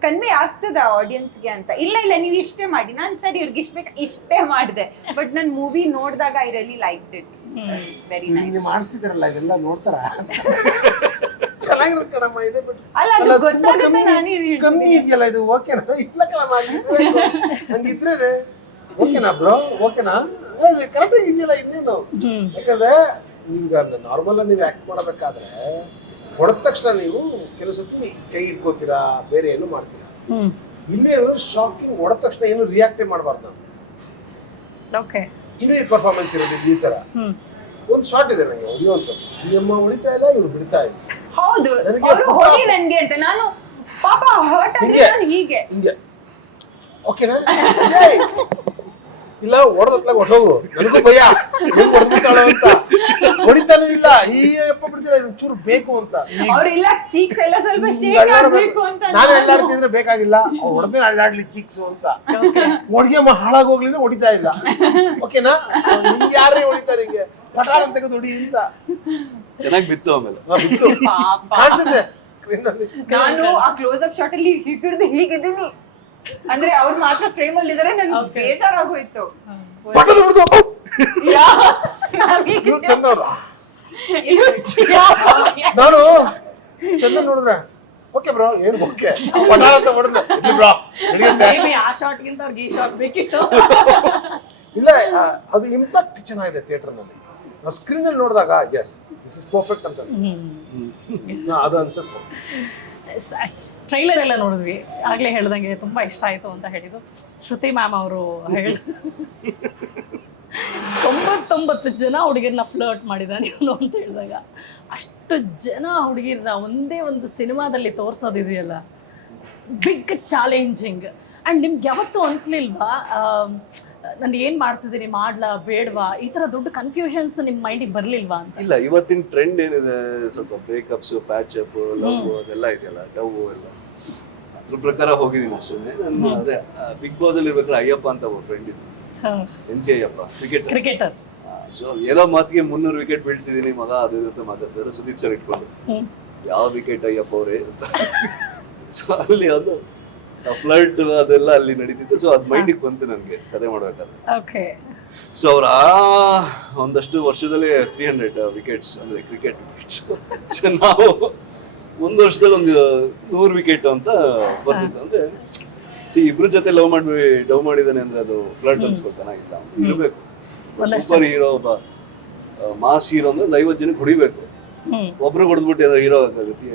ಕನ್ವೆ ಆಗ್ತದ ಆಡಿಯನ್ಸ್ಗೆ ಅಂತ. ಇಲ್ಲ ಇಲ್ಲ ನೀವು ಇಷ್ಟೇ ಮಾಡಿ. ನಾನ್ ಸರಿ ಇವ್ರಿಗೆ ಇಷ್ಟೇ ಮಾಡಿದೆ. ಬಟ್ ನನ್ ಮೂವಿ ನೋಡಿದಾಗ I really liked it. Very nice. ನೀವು ಮಾಡಿಸ್ತಿದ್ರಲ್ಲ ಇದೆಲ್ಲ ನೋಡ್ತಾರ ಚೆನ್ನಾಗಿರುತ್ತೆ ಕಣಮ್ಮ ಇದೆ. ಬಟ್ ಅಲ್ಲ ಅದು ಗೊತ್ತಾಗುತ್ತೆ. ನಾನೇ ಕಮ್ಮಿ ಇದೆಯಲ್ಲ ಇದು ಓಕೆನಾ? ಇಲ್ಲ ಕಣಮ್ಮ ಹಂಗಿದ್ರೆ ಓಕೆನಾ ಬ್ರೋ ಓಕೆನಾ ಕರೆಕ್ಟ್ ಆಗಿ ಇದೆಯಲ್ಲ ಇನ್ನೇನು. ಯಾಕಂದ್ರೆ ಈಗ ನಾರ್ಮಲ್ ನೀವು ಆಕ್ಟ್ ಮಾಡಬೇಕಾದ್ರೆ ಹೊಡೆದ ತಕ್ಷಣ ನೀವು ಕೆಲವು ಸತಿ ಕೈ ಇಟ್ಕೋತೀರಾ, ಬೇರೆ ಏನು ಮಾಡ್ತೀರಾ. ಇಲ್ಲಿ ಶಾಕಿಂಗ್ ಹೊಡೆದ ತಕ್ಷಣ ಏನು ರಿಯಾಕ್ಟೇ ಮಾಡಬಾರ್ದು ನಾವು. ಓಕೆ. ಇಲ್ಲಿ ಪರ್ಫಾರ್ಮೆನ್ಸ್ ಇರೋದು ಈ ತರ. ಒಂದು ಶಾರ್ಟ್ ಇದೆ ನಂಗೆ ಹೊಡಿಯುವಂಥದ್ದು. ಈ ಅಮ್ಮ ಹೊಡಿತಾ ಇಲ್ಲ, ಇವ್ರು ಬಿಡ್ತಾ ಇಲ್ಲ. ಹೌದು ಹೊಡಿ ನನ್ಗೆ ಅಂತ ನಾನು ಪಾಪ ಹರ್ಟ್ ಆದ್ರೆ ನಾನು ಹೀಗೆ ಹಿಂಗೆ ಓಕೆನಾ ಇಲ್ಲ ಹೊಡೆದತ್ಲಾಗ ಹೊಟ್ಟೋಗು ನನಗೂ ಭಯ ಹೊಡೆದ್ಬಿಡ್ತಾಳೆ ಅಂತ. ಹೊಡಿತಾನು ಇಲ್ಲ ಈ ಅಪ್ಪ ಬಿಡ್ತಿಲ್ಲ ಚೂರು ಬೇಕು ಅಂತ. ಅವ್ರಿಲ್ಲ ಚೀಕ್ಸ್ ಎಲ್ಲ ಸ್ವಲ್ಪ ಶೇಕ್ ಆಗ್ಬೇಕು ಅಂತ ನಾನು ಅಳ್ಳಾಡ್ತಿದ್ರೆ ಬೇಕಾಗಿಲ್ಲ, ಅವ್ರು ಹೊಡೆದ್ಮೇಲೆ ಅಳ್ಳಾಡ್ಲಿ ಚೀಕ್ಸು ಅಂತ. ಹೊಡಿಗೆ ಹಾಳಾಗೋಗ್ಲಿದ್ರೆ ಹೊಡಿತಾ ಇಲ್ಲ. ಓಕೆನಾ? ನಿಮ್ಗೆ ಯಾರೇ ಹೊಡಿತಾರೆ ಹಿಂಗೆ ಪಟಾರ ಅಂತ ತೆಗೆದು ಹೊಡಿ ಅಂತ. ಚೆನ್ನಾಗಿ ಬಿತ್ತು. ಆಮೇಲೆ ಬಿತ್ತು ಕಾಣಿಸುತ್ತೆ ಸ್ಕ್ರೀನ್ ಅಲ್ಲಿ. ನಾನು ಆ ಕ್ಲೋಸ್ ಅಪ್ ಶಾಟ್ ಅಲ್ಲಿ ಹಿಡಿದು ಹೀಗಿದ್ದೀನಿ ಅಂದ್ರೆ ಅವ್ರು ಮಾತ್ರ ಫ್ರೇಮ್ ಅಲ್ಲಿ ಇದಾರೆ. ನನ್ಗೆ ಬೇಜಾರಾಗೋಯ್ತು. ಪಟದ ಬಿಡ್ತು ಇವ್ರು ಚಂದ ಅವ್ರು. ನಾನು ಚಂದ ನೋಡಿದ್ರೆ ಓಕೆ ಬ್ರೋ ಏನು ಓಕೆ ಪಟಾರ ಅಂತ ಹೊಡೆದ್ರೆ ಬ್ರೋ ನಡೆಯುತ್ತೆ. ಆ ಶಾಟ್ ಗಿಂತ ಅವ್ರಿಗೆ ಈ ಶಾಟ್ ಬೇಕಿತ್ತು. ಇಲ್ಲ ಅದು ಇಂಪ್ಯಾಕ್ಟ್ ಚೆನ್ನಾಗಿದೆ ಥಿಯೇಟರ್ ನಲ್ಲಿ. ನಾವು ಸ್ಕ್ರೀನ್ ಅಲ್ಲಿ ನೋಡಿದಾಗ ಎಸ್ ದಿಸ್ ಇಸ್ ಪರ್ಫೆಕ್ಟ್ ಅಂತ ಅನ್ಸುತ್ತೆ. ಅದು ಅನ್ಸುತ್ತೆ. ಟ್ರೈಲರ್ ಎಲ್ಲ ನೋಡಿದ್ವಿ, ಆಗ್ಲೇ ಹೇಳ್ದಂಗೆ ತುಂಬಾ ಇಷ್ಟ ಆಯ್ತು ಅಂತ ಹೇಳಿದ್ದು ಶ್ರುತಿ ಮ್ಯಾಮ್ ಅವರು. 99 ಜನ ಹುಡುಗಿರನ್ನ ಫ್ಲರ್ಟ್ ಮಾಡಿದಾನೆ ಇವನು ಅಂತ ಹೇಳಿದಾಗ, ಅಷ್ಟು ಜನ ಹುಡುಗಿರನ್ನ ಒಂದೇ ಒಂದು ಸಿನಿಮಾದಲ್ಲಿ ತೋರ್ಸೋದಿದೆಯಲ್ಲ, ಬಿಗ್ ಚಾಲೆಂಜಿಂಗ್. ಆ್ಯಂಡ್ ನಿಮ್ಗೆ ಯಾವತ್ತೂ ಅನಿಸ್ಲಿಲ್ವಾ ನಾನು ಏನು ಮಾಡ್ತಿದ್ದೀನಿ, ಮಾಡ್ಲಾ ಬೇಡವಾ, ಈ ಥರ ದೊಡ್ಡ ಕನ್ಫ್ಯೂಷನ್ಸ್ ನಿಮ್ಮ ಮೈಂಡಿಗೆ ಬರಲಿಲ್ವಾ ಅಂತ? ಇಲ್ಲ, ಇವತ್ತಿನ ಟ್ರೆಂಡ್ ಏನಿದೆ ಸ್ವಲ್ಪ ಬ್ರೇಕಪ್ಸ್, ಪ್ಯಾಚ್ ಅಪ್, ಲವ್ ಅದೆಲ್ಲ ಇದೆಯಲ್ಲ, ಡವ್ ಎಲ್ಲ ಅದ್ರ ಪ್ರಕಾರ ಹೋಗಿದ್ದೀನಿ ಅಷ್ಟೇ. ನಾನು ಅದೇ ಬಿಗ್ ಬಾಸ್ ಅಲ್ಲಿ ಇರ್ಬೇಕಾದ್ರೆ ಅಯ್ಯಪ್ಪ ಅಂತ ಒಬ್ಬ ಫ್ರೆಂಡ್ ಇದ್ದು, NC ಅಯ್ಯಪ್ಪ, ಕ್ರಿಕೆಟರ್. ಸೊ ಏನೋ ಮಾತಿಗೆ 300 ವಿಕೆಟ್ ಬೀಳ್ಸಿದೀನಿ ಮಗ ಅದು ಅಂತ ಮಾತಾಡ್ತಾರೆ ಸುದೀಪ್ ಸರ್ ಇಟ್ಕೊಂಡು. ಯಾವ ವಿಕೆಟ್ ಅಯ್ಯಪ್ಪ ಅವರೇ ಅಂತ. ಸೊ ಅಲ್ಲಿ ಅದು ಫ್ಲರ್ಟ್ ಅದೆಲ್ಲ ಅಲ್ಲಿ ನಡೀತಿತ್ತು. ಸೊ ಅದು ಮೈಂಡಿಗೆ ಬಂತು ನನಗೆ ಕತೆ ಮಾಡ್ಬೇಕಾದ್ರೆ. ಸೊ ಅವ್ರ ಒಂದಷ್ಟು ವರ್ಷದಲ್ಲಿ 300 ವಿಕೆಟ್ಸ್ ಅಂದ್ರೆ ಕ್ರಿಕೆಟ್ ವಿಕೆಟ್ಸ್. ನಾವು ಒಂದು ವರ್ಷದಲ್ಲಿ ಒಂದು 100 ವಿಕೆಟ್ ಅಂತ ಬರ್ತಿತ್ತು. ಅಂದ್ರೆ ಇಬ್ರು ಜೊತೆ ಡವ್ ಮಾಡಿದಾನೆ ಅಂದ್ರೆ ಅದು ಫ್ಲರ್ಟ್ ಅನ್ಸ್ಕೊಳ್ತಾನಾಗಿಲ್ಲ. ಇರ್ಬೇಕು ಸೂಪರ್ ಹೀರೋ, ಒಬ್ಬ ಮಾಸ್ ಹೀರೋ ಅಂದ್ರೆ 50 ಜನಕ್ಕೆ ಹೊಡಿಬೇಕು. ಒಬ್ರು ಹೊಡೆದ್ಬಿಟ್ಟು ಏನೋ ಹೀರೋ ಆಗುತ್ತೆ.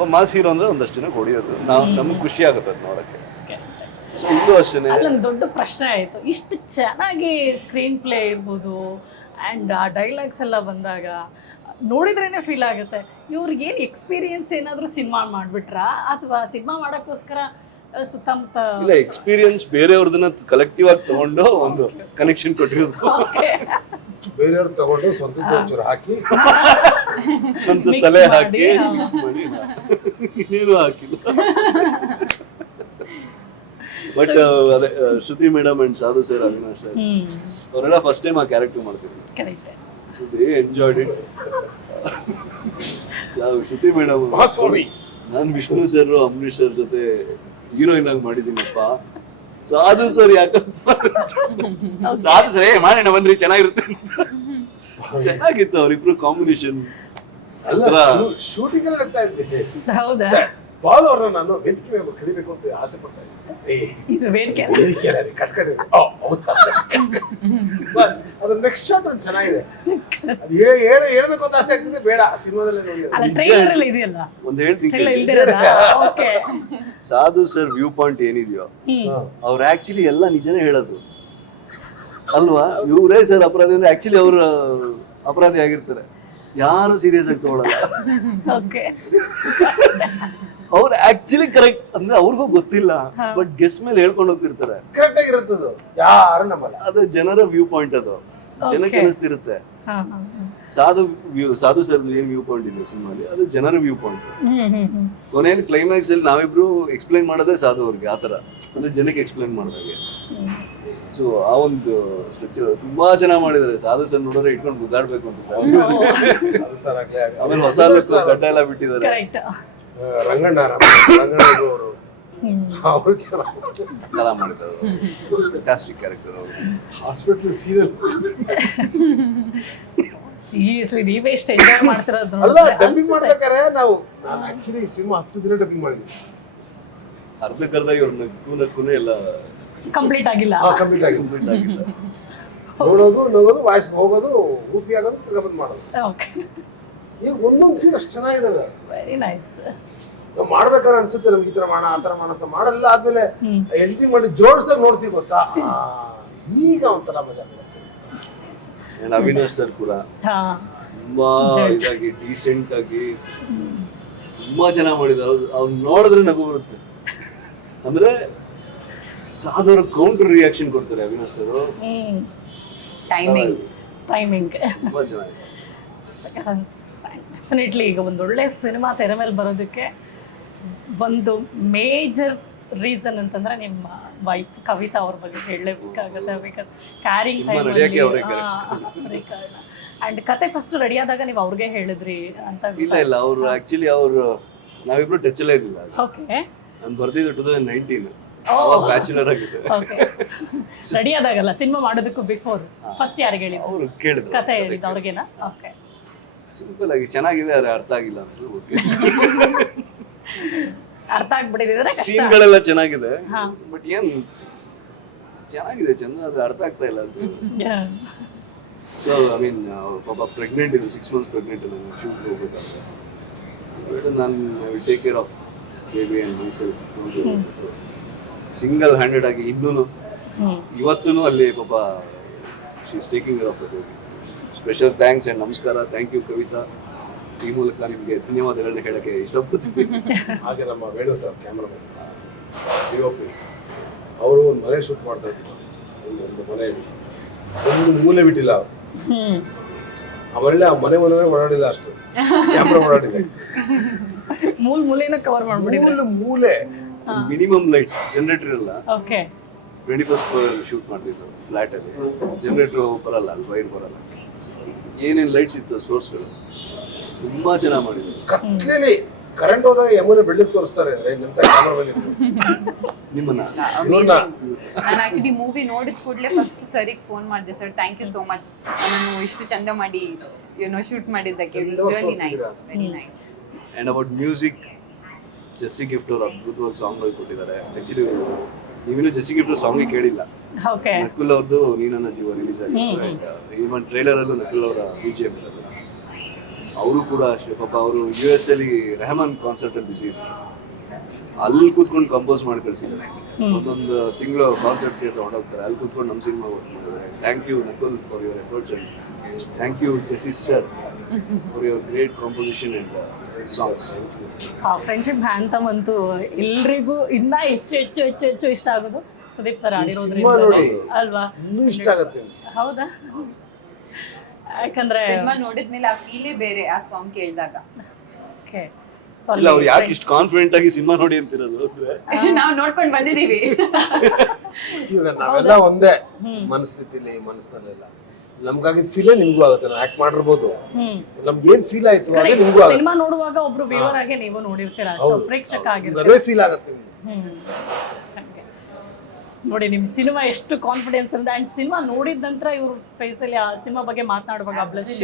ಒಬ್ಬ ಮಾಸ್ ಹೀರೋ ಅಂದ್ರೆ ಒಂದಷ್ಟು ಜನಕ್ಕೆ ಹೊಡಿಯೋದು ನಮ್ಗೆ ಖುಷಿ ಆಗುತ್ತೆ ಅದು ನೋಡಕ್ಕೆ. ಸೊ ಇಲ್ಲೂ ಅಷ್ಟೇ ಅಲ್ಲೊಂದು ದೊಡ್ಡ ಪ್ರಶ್ನೆ ಆಯಿತು, ಇಷ್ಟು ಚೆನ್ನಾಗಿ ಸ್ಕ್ರೀನ್ ಪ್ಲೇ ಇರ್ಬೋದು ಆ್ಯಂಡ್ ಆ ಡೈಲಾಗ್ಸ್ ಎಲ್ಲ ಬಂದಾಗ ನೋಡಿದ್ರೇನೆ ಫೀಲ್ ಆಗುತ್ತೆ ಇವ್ರಿಗೆ ಏನು ಎಕ್ಸ್ಪೀರಿಯನ್ಸ್ ಏನಾದರೂ ಸಿನಿಮಾ ಮಾಡಿಬಿಟ್ರಾ ಅಥವಾ ಸಿನಿಮಾ ಮಾಡೋಕ್ಕೋಸ್ಕರ ಸುತ್ತಮುತ್ತ ಇಲ್ಲ ಎಕ್ಸ್ಪೀರಿಯನ್ಸ್ ಬೇರೆಯವ್ರದನ್ನ ಕಲೆಕ್ಟಿವ್ ಆಗಿ ತಗೊಂಡು ಒಂದು ಕನೆಕ್ಷನ್ ಕೊಟ್ಟಿರೋದು. ಓಕೆ ಬೇರೆಯವ್ರು ತಗೊಂಡು ಸ್ವಂತ ಒಂಚೂರು ಹಾಕಿ ಸ್ವಂತ Mix ತಲೆ ಮಾಡಿ, ಹಾಕಿ ಹಾ. mix ಮಾಡಿ ಇನ್ನೇನು ಹಾಕಿಲ್ಲ. ಬಟ್ ಅದೇ Shruti madam and Sadhu sir, Avinash sir ಅವರೆಲ್ಲ ಫಸ್ಟ್ ಟೈಮ್ ಆ ಕ್ಯಾರೆಕ್ಟರ್ ಮಾಡ್ತಿದ್ರು. Correct. So they enjoyed it. Shruti madam, ಮಹಾಸ್ವಾಮಿ ನಾನು ವಿಷ್ಣು ಸರ್ ಅಂಬರೀಶ್ ಸರ್ ಜೊತೆ ಹೀರೋಯಿನ್ ಆಗಿ ಮಾಡಿದ್ದೀನಪ್ಪ, ಸಾಧು ಸರ್ ಯಾಕಪ್ಪ, ಸಾಧು ಸರ್ ಮಾಡೋಣ ಬನ್ರಿ ಚೆನ್ನಾಗಿರುತ್ತೆ. ಚೆನ್ನಾಗಿತ್ತು ಅವ್ರಿಬ್ರು ಕಾಂಬಿನೇಷನ್. ಅಲ್ಲ ಶೂಟಿಂಗ್ ಎಲ್ಲ ನಗ್ತಾ ಇದ್ದೆ. ಹೌದಾ? ಬಾಲ್ ಅವ್ರನ್ನ ನಾನು ವೇದಿಕೆ ಮೇಲೆ ಕರಿಬೇಕು ಅಂತ ಆಸೆ ಪಡ್ತಾ ಇದ್ದೆ. ಇದು ವೇದಿಕೆ ವೇದಿಕೆ ಅಲ್ಲ ರೀ, ಕಟ್ಕಡೆ ಅದು ನೆಕ್ಸ್ಟ್ ಶಾಟ್ ಒಂದು ಚೆನ್ನಾಗಿದೆ. ಅದು ಹೇಳ್ಬೇಕು ಅಂತ ಆಸೆ ಆಗ್ತಿದೆ, ಬೇಡ ಸಿನಿಮಾದಲ್ಲೇ ನೋಡಿ. ಅಲ್ಲ ಟ್ರೈಲರ್ ಅಲ್ಲಿ ಇದೆಯಲ್ಲ, ಒಂದ್ ಹೇಳ್ತೀನಿ ಟ್ರೈಲರ್ ಇಲ್ದಿರೋದಾ? ಓಕೆ. ಸಾಧು ಸರ್ ವ್ಯೂ ಪಾಯಿಂಟ್ ಏನಿದೆಯೋ ಅವ್ರು ಆಕ್ಚುಲಿ ಎಲ್ಲ ನಿಜನೇ ಹೇಳೋದು ಅಲ್ವಾ. ಇವರೇ ಸರ್ ಅಪರಾಧಿ ಅಂದ್ರೆ ಆಕ್ಚುಲಿ ಅವ್ರ ಅಪರಾಧಿ ಆಗಿರ್ತಾರೆ, ಯಾರು ಸೀರಿಯಸ್ ಆಗಿ ತಗೊಳಲ್ಲ. ಓಕೆ. ಅವ್ರು ಆಕ್ಚುಲಿ ಕರೆಕ್ಟ್ ಅಂದ್ರೆ ಅವ್ರಿಗೂ ಗೊತ್ತಿಲ್ಲ, ಬಟ್ ಗೆಸ್ ಮೇಲೆ ಹೇಳ್ಕೊಂಡು ಹೋಗ್ತಿರ್ತಾರೆ. ಕರೆಕ್ಟ್ ಆಗಿರುತ್ತದು, ಯಾರು ನಮ್ಮಲ್ಲ. ಅದು ಜನರ ವ್ಯೂ ಪಾಯಿಂಟ್, ಅದು ಜನಕ್ಕೆ ಅನಿಸ್ತಿರುತ್ತೆ. ಹಾ ಹಾ ಸಾಧು ಸರ್ ಏನ್ ವ್ಯೂ ಪಾಯಿಂಟ್ ಇದೆ ಸಿನಿಮಾಲಿ, ಅದು ಜನರ ವ್ಯೂ ಪಾಯಿಂಟ್. ಕೊನೆಯಲ್ಲಿ ಕ್ಲೈಮ್ಯಾಕ್ಸ್ ಅಲ್ಲಿ ನಾವಿಬ್ರು ಎಕ್ಸ್ಪ್ಲೈನ್ ಮಾಡೋದೇ ಸಾಧು ಅವ್ರಿಗೆ, ಆತರ ಅಂದ್ರೆ ಜನಕ್ಕೆ ಎಕ್ಸ್ಪ್ಲೈನ್ ಮಾಡಿದಾಗೆ. ಸೊ ಆ ಒಂದು ಸ್ಟ್ರಕ್ಚರ್ ತುಂಬಾ ಚೆನ್ನಾಗಿ ಮಾಡಿದ್ದಾರೆ. ಸಾಧು ಸರ್ ನೋಡಿದ್ರೆ ಇಟ್ಕೊಂಡು ಮುದ್ದಾಡ್ಬೇಕು ಅನ್ಸುತ್ತೆ. ಆಮೇಲೆ ಹೊಸ ಗಡ್ಡ ಎಲ್ಲ ಬಿಟ್ಟಿದ್ದಾರೆ. ಕರೆಕ್ಟ್. ರಂಗಣ್ಣ ಅವರು ಅವರು ಚೆನ್ನಾಗಿ ಕಲಾ ಮಾಡಿದ್ದಾರೆ, ಫ್ಯಾಂಟಾಸ್ಟಿಕ್ ಕ್ಯಾರೆಕ್ಟರ್ ಅವರು. ಹಾಸ್ಪಿಟಲ್ ಸೀರಿಯಲ್ ಸೀರಿಯಸ್ಲಿ ನೀವೇ ಎಷ್ಟು ಎಂಜಾಯ್ ಮಾಡ್ತಿರೋದು ಅಲ್ಲ, ಡಬ್ಬಿಂಗ್ ಮಾಡ್ಬೇಕಾರೆ ನಾನು ಆಕ್ಚುಲಿ ಈ ಸಿನಿಮಾ 10 ದಿನ ಡಬ್ಬಿಂಗ್ ಮಾಡಿದ್ವಿ. ಅರ್ಧಕ್ಕರ್ಧ ಇವ್ರ ನಕ್ಕೂನೇ ಎಲ್ಲ ಕಂಪ್ಲೀಟ್ ಆಗಿಲ್ಲ. ಕಂಪ್ಲೀಟ್ ಆಗಿ ಕಂಪ್ಲೀಟ್ ಆಗಿಲ್ಲ. ನೋಡೋದು ನಗೋದು ವಾಯ್ಸ್ ಹೋಗೋದು ಊಫಿ ಆಗೋದು ತಿರ್ಗಾ ಬಂದು ಮಾಡೋದು. ಓಕೆ. ಈಗ ಒಂದೊಂದು ಸೀನ್ ಅಷ್ಟು ಚೆನ್ನಾಗಿದ್ದಾವೆ. Very nice. ನಾವು ಮಾಡ್ಬೇಕಾದ್ರೆ ಅನ್ಸುತ್ತೆ ನಮ್ಗೆ ಈ ತರ ಮಾಡೋಣ ಆ ತರ ಮಾಡೋಣ ಅಂತ ಮಾಡಲ್ಲ. ಆದ್ಮೇಲೆ ಎಡಿಟಿಂಗ್ ಮಾಡಿ ಜೋಡಿಸ್ದಾಗ ನೋಡ್ತೀವಿ ಗೊತ್ತಾ, ಈಗ ಒಂಥರ ಮಜಾ ಬರುತ್ತೆ. ಅವಿನಾಶ್ ಸರ್ ಕೂಡ ಹಾ ತುಂಬಾ ಇದಾಗಿ ಡೀಸೆಂಟ್ ಆಗಿ ತುಂಬಾ ಚೆನ್ನಾಗಿ ಮಾಡಿದ್ದಾರೆ. ಅವ್ರು ನೋಡಿದ್ರೆ ನಗು ಬರುತ್ತೆ. ಅಂದ್ರೆ ಸಾಧಾರಣ ಕೌಂಟರ್ ರಿಯಾಕ್ಷನ್ ಕೊಡ್ತಾರೆ ಅವಿನಾಶ್ ಸರ್. ಟೈಮಿಂಗ್ ತುಂಬಾ ಚೆನ್ನಾಗಿದೆ. ಡೆಫಿನೆಟ್ಲಿ ಈಗ ಒಂದು ಒಳ್ಳೆ ಸಿನಿಮಾ ತೆರೆ ಮೇಲೆ ಬರೋದಕ್ಕೆ ಒಂದು ಮೇಜರ್ ರೀಸನ್ ಅಂತಂದ್ರೆ ನಿಮ್ಮ ವೈಫ್ ಕವಿತಾ ಅವ್ರ ಬಗ್ಗೆ ಹೇಳಲೇಬೇಕಾಗತ್ತೆ. ಬಿಕಾಸ್ ಕ್ಯಾರಿಂಗ್ ಕಾರಣ ಅಂಡ್ ಕತೆ ಫಸ್ಟ್ ರೆಡಿ ಆದಾಗ ನೀವು ಅವ್ರಿಗೆ ಹೇಳಿದ್ರಿ ಅಂತ? ಇಲ್ಲ ಅವ್ರು ಆಕ್ಚುಲಿ ನಾವಿಬ್ರು ಟಚ್ ಅಲ್ಲೇ ಇರಲಿಲ್ಲ. ಓಕೆ. ನಾನು ಬರ್ದಿದ್ದು 2019, ಬ್ಯಾಚುಲರ್ ಆಗಿದೆ. ಓಕೆ. ರೆಡಿ ಆದಾಗಲ್ಲ, ಸಿನಿಮಾ ಮಾಡೋದಕ್ಕೂ ಬಿಫೋರ್ ಫಸ್ಟ್ ಯಾರಿಗೆ ಹೇಳಿದ್ರು? ಅವ್ರು ಕೇಳಿದ್ರು ಕತೆ ಹೇಳಿದ್ದು ಅವ್ರಿಗೇನಾ? ಓಕೆ. ಸಿಂಪಲ್ ಆಗಿ ಚೆನ್ನಾಗಿದೆ, ಆದ್ರೆ ಅರ್ಥ ಆಗಿಲ್ಲ ಅಂದ್ರೆ ಓಕೆ. ಅರ್ಥ ಆಗ್ಬಿಟ್ಟಿದ್ರೆ ಸೀನ್ಗಳೆಲ್ಲ ಚೆನ್ನಾಗಿದೆ, ಬಟ್ ಏನ್ ಚೆನ್ನಾಗಿದೆ ಚಂದ, ಆದ್ರೆ ಅರ್ಥ ಆಗ್ತಾ ಇಲ್ಲ ಅಂತ. ಸೊ ಐ ಮೀನ್ ಪಾಪ ಪ್ರೆಗ್ನೆಂಟ್ ಇದೆ, 6 months ಪ್ರೆಗ್ನೆಂಟ್ ಇದೆ, ಶೂಟ್ ಹೋಗ್ಬೇಕಾದ್ರೆ ನಾನು take care of baby and myself. Single handed ಆಗಿ ಇನ್ನೂ ಇವತ್ತೂ ಅಲ್ಲಿ ಪಾಪ she is taking care of the baby. Special thanks and ನಮಸ್ಕಾರ. Thank you Kavitha. ಈ ಮೂಲಕ ನಿಮಗೆ ಧನ್ಯವಾದಗಳನ್ನ ಹೇಳಕ್ಕೆ ಇಷ್ಟಪಡ್ತೀನಿ. ಹಾಗೆ ನಮ್ಮ ವೇಣು ಸರ್ ಕ್ಯಾಮ್ರಾಮನ್ DOP ಅವರು ಒಂದು ಮನೆ ಶೂಟ್ ಮಾಡ್ತಾ ಇದ್ರು. ಒಂದು ಮನೆಯಲ್ಲಿ ಒಂದು ಮೂಲೆ ಬಿಟ್ಟಿಲ್ಲ ಅವರು. ಆ ಮನೆ ಓಡಾಡಿಲ್ಲ, ಅಷ್ಟು ಕ್ಯಾಮ್ರಾ ಓಡಾಡಿದೆ. ಮೂಲೆನ ಕವರ್ ಮಾಡ್ಬಿಟ್ಟಿದ್ರು. ಮೂಲೆ ಮಿನಿಮಮ್ ಲೈಟ್ಸ್, ಜನರೇಟರ್ ಎಲ್ಲ ಓಕೆ. 21st floor ಶೂಟ್ ಮಾಡ್ತಿದ್ರು ಫ್ಲಾಟ್ ಅಲ್ಲಿ. ಜನರೇಟರ್ ಬರಲ್ಲ, ಅಲ್ಲಿ ವೈರ್ ಬರಲ್ಲ, ಏನೇನು ಲೈಟ್ಸ್ ಇತ್ತು ಸೋರ್ಸ್ಗಳು ತುಂಬಾ ಚೆನ್ನಾಗಿ ಮಾಡಿದ್ರು. ಕತ್ಲೇಲಿ ಕರೆಂಟ್ ಹೋದಾಗ ಎಮ್ಮನೆ ಬೆಳ್ಳಿಗೆ ತೋರಿಸ್ತಾರೆ ಅಂದ್ರೆ ನಿಂತ ಕ್ಯಾಮ್ರಾದಲ್ಲಿ ನಿಮ್ಮನ್ನ. ನಾನು ಆಕ್ಚುಲಿ ಮೂವಿ ನೋಡಿದ ಕೂಡಲೇ ಫಸ್ಟ್ ಸರಿಗೆ ಫೋನ್ ಮಾಡಿದೆ, sir thank you so much ನಾನು ಇಷ್ಟು ಚಂದ ಮಾಡಿ ಶೂಟ್ ಮಾಡಿದ್ದಕ್ಕೆ. Really nice, very nice. And about music, Jessie gift ಅವರು ಅದ್ಭುತವಾಗಿ ಸಾಂಗ್ ಕೊಟ್ಟಿದ್ದಾರೆ. ಆಕ್ಚುಲಿ ನೀವಿನ್ನೂ ಜೆಸ್ಸಿ ಗಿಫ್ಟ್ ಸಾಂಗ್ ಕೇಳಿಲ್ಲ. ಓಕೆ. ನಕುಲ್ ಅವ್ರದ್ದು ನೀ ನನ್ನ ಜೀವ ರಿಲೀಸ್ ಆಗಿದೆ. ಈವನ್ ಟ್ರೈಲರ್ ಅಲ್ಲೂ ನಕುಲ್ ಅವರ BGM ಇರೋದು. ಅವರು ಕೂಡ ಅಷ್ಟೇ ಪಾಪ, ಅವರು US ಅಲ್ಲಿ ರೆಹಮಾನ್ ಕಾನ್ಸರ್ಟ್ ಅಲ್ಲಿ ಬಿಸಿ ಇದ್ರು, ಅಲ್ಲಿ ಕೂತ್ಕೊಂಡು ಕಂಪೋಸ್ ಮಾಡಿ ಕಳಿಸಿದ್ದಾರೆ. ಒಂದೊಂದು ತಿಂಗಳು ಕಾನ್ಸರ್ಟ್ಸ್ಗೆ ಹೊರಟೋಗ್ತಾರೆ, ಅಲ್ಲಿ ಕೂತ್ಕೊಂಡು ನಮ್ಮ ಸಿನಿಮಾ ವರ್ಕ್ ಮಾಡಿದ್ದಾರೆ. Thank you Nakul for your efforts and thank you Jassie sir for your great composition and songs. ಆ ಫ್ರೆಂಡ್ಶಿಪ್ ಹ್ಯಾಂಥಮ್ ಅಂತೂ ಎಲ್ರಿಗೂ ಇನ್ನ ಹೆಚ್ಚು ಇಷ್ಟ ಆಗೋದು ಸುದೀಪ್ ಸರ್ ಸಿನಿಮಾ ನೋಡಿ ಆಡಿರೋದ್ರಿಂದ ಅಲ್ವಾ? ಇನ್ನೂ ಇಷ್ಟ ಆಗುತ್ತೆ ನಿಮ್ಗೆ. ಹೌದಾ? ಯಾಕಂದ್ರೆ ಸಿನಿಮಾ ನೋಡಿದ್ಮೇಲೆ ಆ ಫೀಲೇ ಬೇರೆ ಆ ಸಾಂಗ್ ಕೇಳಿದಾಗ. ಓಕೆ ಇಲ್ಲ ಅವ್ರು ಯಾಕೆ ಇಷ್ಟು ಕಾನ್ಫಿಡೆಂಟ್ ಆಗಿ ಸಿನಿಮಾ ನೋಡಿ ಅಂತಿರೋದು ಅಂದ್ರೆ ನಾವು ನೋಡ್ಕೊಂಡು ಬಂದಿದೀವಿ. ಇವಾಗ ನಾವೆಲ್ಲ ಒಂದೇ ಮನಸ್ಥಿತಿಲಿ ಮನಸ್ಸಿನಲ್ಲೆಲ್ಲ ನಮ್ಗಾಗಿದ್ ಫೀಲೇ ನಿಮ್ಗೂ ಆಗುತ್ತೆ. ನಾವು ಆಕ್ಟ್ ಮಾಡಿರ್ಬೋದು, ನಮ್ಗೆ ಏನ್ ಫೀಲ್ ಆಯ್ತು ಅದೇ ನಿಮ್ಗೂ ಆಗುತ್ತೆ. ಸಿನಿಮಾ ನೋಡುವಾಗ ಒಬ್ರು ವ್ಯೂವರ್ ಆಗಿ ನೀವು ನೋಡಿರ್ತೀರಾ, ಸೊ ಪ್ರೇಕ್ಷಕ ಆಗಿರ್ತೀರ. ಅದೇ ಫೀಲ್ ಆಗುತ್ತೆ ನಿಮ್ಗೆ. ನೋಡಿ ನಿಮ್ ಸಿನಿಮಾ ಎಷ್ಟು ಕಾನ್ಫಿಡೆನ್ಸ್ ಅಂದ್ರೆ, ಅಂಡ್ ಸಿನಿಮಾ ನೋಡಿದ ನಂತರ ಇವ್ರ ಫೇಸ್ ಅಲ್ಲಿ ಆ ಸಿನಿಮಾ ಬಗ್ಗೆ ಮಾತನಾಡುವಾಗ ಬ್ಲಶ್,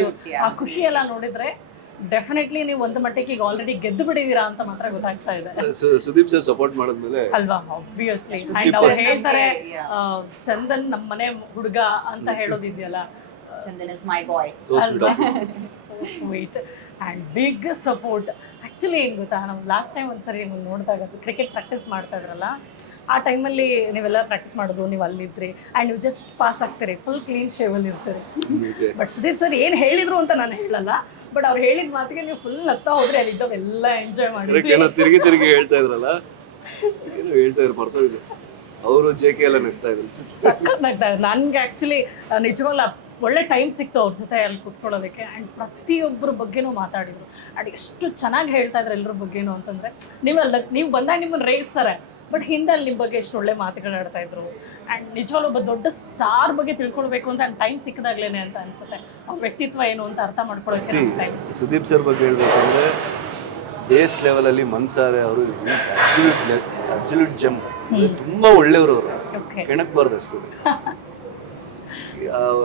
ಆ ಖುಷಿ ಎಲ್ಲ ನೋಡಿದ್ರೆ ಡೆಫಿನೆಟ್ಲಿ ನೀವು ಒಂದು ಮಟ್ಟಿಗೆ ಈಗ ಆಲ್ರೆಡಿ ಗೆದ್ದು ಬಿಟ್ಟಿದ್ದೀರಾ ಅಂತ ಮಾತ್ರ ಗೊತ್ತಾಗ್ತಾ ಇದೆ ಸುದೀಪ್ ಸರ್ ಸಪೋರ್ಟ್ ಮಾಡಿದ್ಮೇಲೆ ಅಲ್ವಾ? ಆಬ್ವಿಯಸ್ಲಿ. ಅಂಡ್ ಅವ್ರು ಹೇಳ್ತಾರೆ ಚಂದನ್ ನಮ್ಮ ಮನೆ ಹುಡುಗ ಅಂತ ಹೇಳೋದಿದೆಯಲ್ಲ, Chandan is my boy. Sweet and big support. Actually ಏನು ಗೊತ್ತಾ, ನಾವು ಲಾಸ್ಟ್ ಟೈಮ್ ಒಂದ್ಸರಿ ನಿಮ್ಮನ್ನು ನೋಡಿದಾಗ ಕ್ರಿಕೆಟ್ ಪ್ರಾಕ್ಟೀಸ್ ಮಾಡ್ತಾ ಇದ್ರಲ್ಲ, ಆ ಟೈಮಲ್ಲಿ ನೀವೆಲ್ಲ ಪ್ರಾಕ್ಟೀಸ್ ಮಾಡೋದು, ನೀವು ಅಲ್ಲಿದ್ರಿ ಆ್ಯಂಡ್ ನೀವು ಜಸ್ಟ್ ಪಾಸ್ ಆಗ್ತೀರಿ, ಫುಲ್ ಕ್ಲೀನ್ ಶೇವಲ್ಲಿ ಇರ್ತೀರಿ. ಬಟ್ ಸುದೀಪ್ ಸರ್ ಏನು ಹೇಳಿದ್ರು ಅಂತ ನಾನು ಹೇಳಲ್ಲ, ಬಟ್ ಅವ್ರು ಹೇಳಿದ ಮಾತಿಗೆ ನೀವು ಫುಲ್ ನಗ್ತಾ ಹೋದ್ರೆ ಅಲ್ಲಿದ್ದವೆಲ್ಲ ಎಂಜಾಯ್ ಮಾಡಿದ್ರಿ. ಏನೋ ತಿರುಗಿ ಹೇಳ್ತಾ ಇದ್ರಲ್ಲ, ಏನೋ ಹೇಳ್ತಾ ಇದ್ರು ಬರ್ತದೆ. ಅವರು JK ಎಲ್ಲ ನಗ್ತಾ ಇದ್ರು, ಸಖತ್ ನಗ್ತಾ ಇದ್ರು. ನನಗೆ ಆ್ಯಕ್ಚುಲಿ ನಿಜವಾಗ್ಲೂ ಒಳ್ಳೆ ಟೈಮ್ ಸಿಕ್ತು ಅವ್ರ ಜೊತೆ ಅಲ್ಲಿ ಕುತ್ಕೊಳ್ಳೋದಕ್ಕೆ. ಆ್ಯಂಡ್ ಪ್ರತಿಯೊಬ್ಬರ ಬಗ್ಗೆನೂ ಮಾತಾಡಿದ್ರು. ಆ್ಯಂಡ್ ಎಷ್ಟು ಚೆನ್ನಾಗಿ ಹೇಳ್ತಾ ಇದ್ರು ಎಲ್ಲರ ಬಗ್ಗೆನೂ ಅಂತಂದರೆ, ನೀವು ಬಂದಾಗ ನಿಮ್ಮನ್ನು ರೇಗಿಸ್ತಾರೆ, ಬಟ್ ಹಿಂದೆ ಅಲ್ಲಿ ನಿಮ್ಮ ಬಗ್ಗೆ ಎಷ್ಟು ಒಳ್ಳೆ ಮಾತುಗಳು ಆಡ್ತಾ ಇದ್ರು. ಆ್ಯಂಡ್ ನಿಜವಾಗ್ಲೂ ಒಬ್ಬ ದೊಡ್ಡ ಸ್ಟಾರ್ ಬಗ್ಗೆ ತಿಳ್ಕೊಳ್ಬೇಕು ಅಂತ ಟೈಮ್ ಸಿಕ್ಕಿದಾಗ್ಲೇನೆ ಅಂತ ಅನ್ಸುತ್ತೆ. ಅವ್ರ ವ್ಯಕ್ತಿತ್ವ ಏನು ಅಂತ ಅರ್ಥ ಮಾಡ್ಕೊಳ್ಳೋಕೆ ಟೈಮ್. ಸುದೀಪ್ ಸರ್ ಬಗ್ಗೆ ಹೇಳ್ಬೇಕಂದ್ರೆ ಬೇಸ್ ಲೆವೆಲಲ್ಲಿ ಮನ್ಸಾರೆ ಅವರು ಅಬ್ಸಲ್ಯೂಟ್ ಜಮ್. ತುಂಬಾ ಒಳ್ಳೆಯವರು ಅವರು, ಕೆಣಕ್ಬಾರ್ದು ಅಷ್ಟು.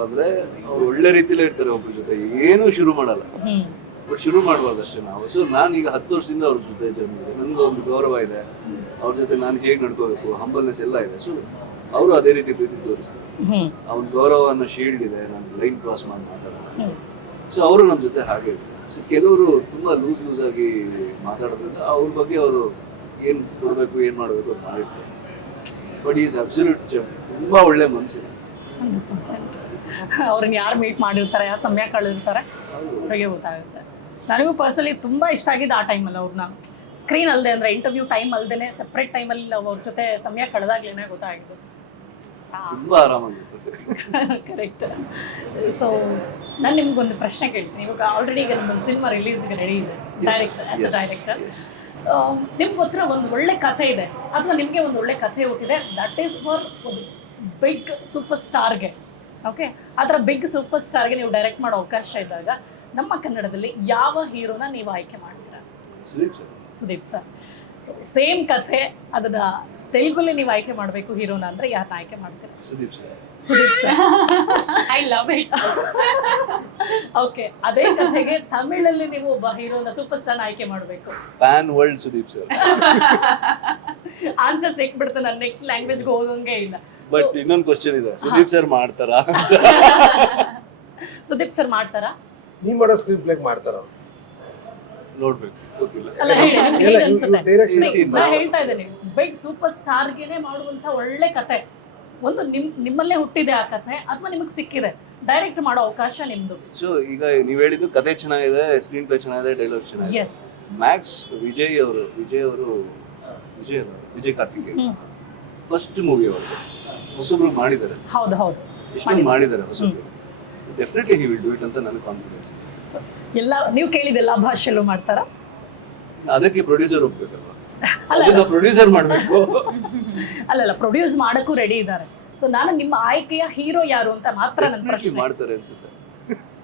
ಅಂದ್ರೆ ಅವ್ರು ಒಳ್ಳೆ ರೀತಿಲೇ ಇರ್ತಾರೆ ಒಬ್ಬರ ಜೊತೆ, ಏನೂ ಶುರು ಮಾಡಲ್ಲ, ಬಟ್ ಶುರು ಮಾಡಬಾರ್ದು ಅಷ್ಟೇ ನಾವು. ಸೊ ನಾನೀಗ 10 ವರ್ಷದಿಂದ ಅವ್ರ ಜೊತೆ ಜನ್ಮಿದೆ, ನನಗೆ ಒಂದು ಗೌರವ ಇದೆ ಅವ್ರ ಜೊತೆ, ನಾನು ಹೇಗೆ ನಡ್ಕೋಬೇಕು, ಹಂಬಲ್ನೆಸ್ ಎಲ್ಲ ಇದೆ. ಸೊ ಅವರು ಅದೇ ರೀತಿ ಪ್ರೀತಿ ತೋರಿಸ್ತಾರೆ. ಅವ್ನ ಗೌರವ ಅನ್ನೋ ಶೀಲ್ಡ್ ಇದೆ, ನಾನು ಲೈನ್ ಕ್ರಾಸ್ ಮಾಡಿ ಮಾತಾಡೋದು. ಸೊ ಅವರು ನಮ್ಮ ಜೊತೆ ಹಾಗೆ ಇರ್ತಾರೆ. ಸೊ ಕೆಲವರು ತುಂಬಾ ಲೂಸ್ ಆಗಿ ಮಾತಾಡೋದ್ರಿಂದ ಅವ್ರ ಬಗ್ಗೆ ಅವರು ಏನು ಕೊಡಬೇಕು, ಏನು ಮಾಡಬೇಕು ಅಂತ ಮಾಡಿರ್ತಾರೆ. ಬಟ್ ಈಸ್ ಅಬ್ಸಲ್ಯೂಟ್ ಜಮ್, ತುಂಬಾ ಒಳ್ಳೆ ಮನಸ್ಸಿದೆ. 100%. ಅವ್ರನ್ನ ಯಾರು ಮೀಟ್ ಮಾಡಿರ್ತಾರೆ, ಯಾರು ಸಮಯ ಕಳೆದಿರ್ತಾರೆ, ಅವ್ರಿಗೆ ಗೊತ್ತಾಗುತ್ತೆ. ನನಗೂ ಪರ್ಸನಲಿ ತುಂಬ ಇಷ್ಟ ಆಗಿದ್ದು ಆ ಟೈಮಲ್ಲಿ ಅವ್ರನ್ನ ಸ್ಕ್ರೀನ್ ಅಲ್ಲದೆ, ಅಂದರೆ ಇಂಟರ್ವ್ಯೂ ಟೈಮ್ ಅಲ್ಲದೆ ಸಪ್ರೇಟ್ ಟೈಮಲ್ಲಿ ನಾವು ಅವ್ರ ಜೊತೆ ಸಮಯ ಕಳೆದಾಗ್ಲೇ ಗೊತ್ತಾಗಿದ್ದು. ತುಂಬಾ ಆರಾಮಾಗಿರ್ತದೆ. ಕರೆಕ್ಟ್. ಸೊ ನಾನು ನಿಮ್ಗೊಂದು ಪ್ರಶ್ನೆ ಕೇಳ್ತೀನಿ. ಇವಾಗ ಆಲ್ರೆಡಿ ಈಗ ನಿಮ್ಮೊಂದು ಸಿನಿಮಾ ರಿಲೀಸ್ಗೆ ರೆಡಿ ಇದೆ, ಡೈರೆಕ್ಟರ್. ನಿಮ್ಗೆ ಹತ್ರ ಒಂದು ಒಳ್ಳೆ ಕಥೆ ಇದೆ, ಅಥವಾ ನಿಮಗೆ ಒಂದು ಒಳ್ಳೆ ಕಥೆ ಹುಟ್ಟಿದೆ, ದಟ್ ಈಸ್ ಫಾರ್ ಒಂದು ಬಿಗ್ ಸೂಪರ್ ಸ್ಟಾರ್ಗೆ. ಓಕೆ, ಆ ಥರ ಬಿಗ್ ಸೂಪರ್ ಸ್ಟಾರ್ಗೆ ನೀವು ಡೈರೆಕ್ಟ್ ಮಾಡೋ ಅವಕಾಶ ಇದ್ದಾಗ ನಮ್ಮ ಕನ್ನಡದಲ್ಲಿ ಯಾವ ಹೀರೋನ ನೀವು ಆಯ್ಕೆ ಮಾಡ್ತೀರಾ? ಸುದೀಪ್ ಸರ್. ಸೊ ಸೇಮ್ ಕಥೆ, ಅದನ್ನ ತೆಲುಗಲ್ಲಿ ನೀವು ಆಯ್ಕೆ ಮಾಡಬೇಕು ಹೀರೋನ ಅಂದರೆ ಯಾರನ್ನ ಆಯ್ಕೆ ಮಾಡ್ತೀರಾ? Sudeep sir. I love it. Okay, ಅದೇ ಕಥೆಗೆ ತಮಿಳಲ್ಲಿ ನೀವು ಒಬ್ಬ ಹೀರೋನ ಸೂಪರ್ ಸ್ಟಾರ್ ಆಯ್ಕೆ ಮಾಡಬೇಕು, pan world Sudeep sir. Answer ಸಿಕ್ಬಿಡ್ತು, ನಾನು ನೆಕ್ಸ್ಟ್ ಲ್ಯಾಂಗ್ವೇಜ್ಗೆ ಹೋಗೋಂಗೆ ಇಲ್ಲ. ಬಟ್ ಇನ್ನೊಂದು ಕ್ವಶನ್ ಇದೆ, ಸುದೀಪ್ ಸರ್ ಮಾಡ್ತಾರಾ? ಸುದೀಪ್ ಸರ್ ಮಾಡ್ತಾರಾ? ನೀವ್ ಮಾಡೋ ಸ್ಕ್ರೀನ್ ಪ್ಲೇ ಮಾಡ್ತಾರ ನೋಡ್ಬೇಕು, ಗೊತ್ತಿಲ್ಲ. ಅಲ್ಲ ಹೇಳಿ, ನಿಮ್ಗೆ ಹೇಗೆ ಅನ್ಸುತ್ತೆ? ಡೈರೆಕ್ಷನ್ ನಾನು ಹೇಳ್ತಾ ಇದ್ದೇನೆ, ಬಿಗ್ ಸೂಪರ್ ಸ್ಟಾರ್ಗೆನೆ ಮಾಡುವಂತ ಒಳ್ಳೆ ಕಥೆ ಒಂದು ನಿಮ್ಮಲ್ಲೇ ಹುಟ್ಟಿದೆ ಆ ಕಥೆ, ಅಥವಾ ನಿಮಗೆ ಸಿಕ್ಕಿದೆ, ಡೈರೆಕ್ಟ್ ಮಾಡೋ ಅವಕಾಶ ನಿಮ್ದು. ಸೊ ಈಗ ನೀವು ಹೇಳಿದ್ದು ಕಥೆ ಚೆನ್ನಾಗಿದೆ, ಸ್ಕ್ರೀನ್ ಪ್ಲೇ ಚೆನ್ನಾಗಿದೆ, ಡೈಲಾಗ್ ಚೆನ್ನಾಗಿದೆ. Yes. Max Vijay Karthikeyan first movie ಅವರು ಹೊಸಬ್ರು ಮಾಡಿದ್ದಾರೆ. ಹೌದು ಹೌದು, ಎಷ್ಟೊಂದು ಮಾಡಿದ್ದಾರೆ ಹೊಸಬ್ರು. Definitely he will do it ಅಂತ ನನಗೆ ಕಾನ್ಫಿಡೆನ್ಸ್. ಎಲ್ಲ ನೀವು ಕೇಳಿದ ಎಲ್ಲ ಭಾಷೆಯಲ್ಲೂ ಮಾಡ್ತಾರಾ? ಅದಕ್ಕೆ ಪ್ರೊಡ್ಯೂಸರ್ ಹೋಗ್ಬೇಕಲ್ವಾ, ಅದನ್ನ ಪ್ರೊಡ್ಯೂಸರ್ ಮಾಡಬೇಕು. ಅಲ್ಲಲ್ಲ, ಪ್ರೊಡ್ಯೂಸ್ ಮಾಡಕ್ಕೂ ರೆಡಿ ಇದ್ದಾರೆ. ಸೊ ನಾನು ನಿಮ್ಮ ಆಯ್ಕೆಯ ಹೀರೋ ಯಾರು ಅಂತ ಮಾತ್ರ ನನ್ನ ಪ್ರಶ್ನೆ. ಮಾಡ್ತಾರೆ ಅನ್ಸುತ್ತೆ.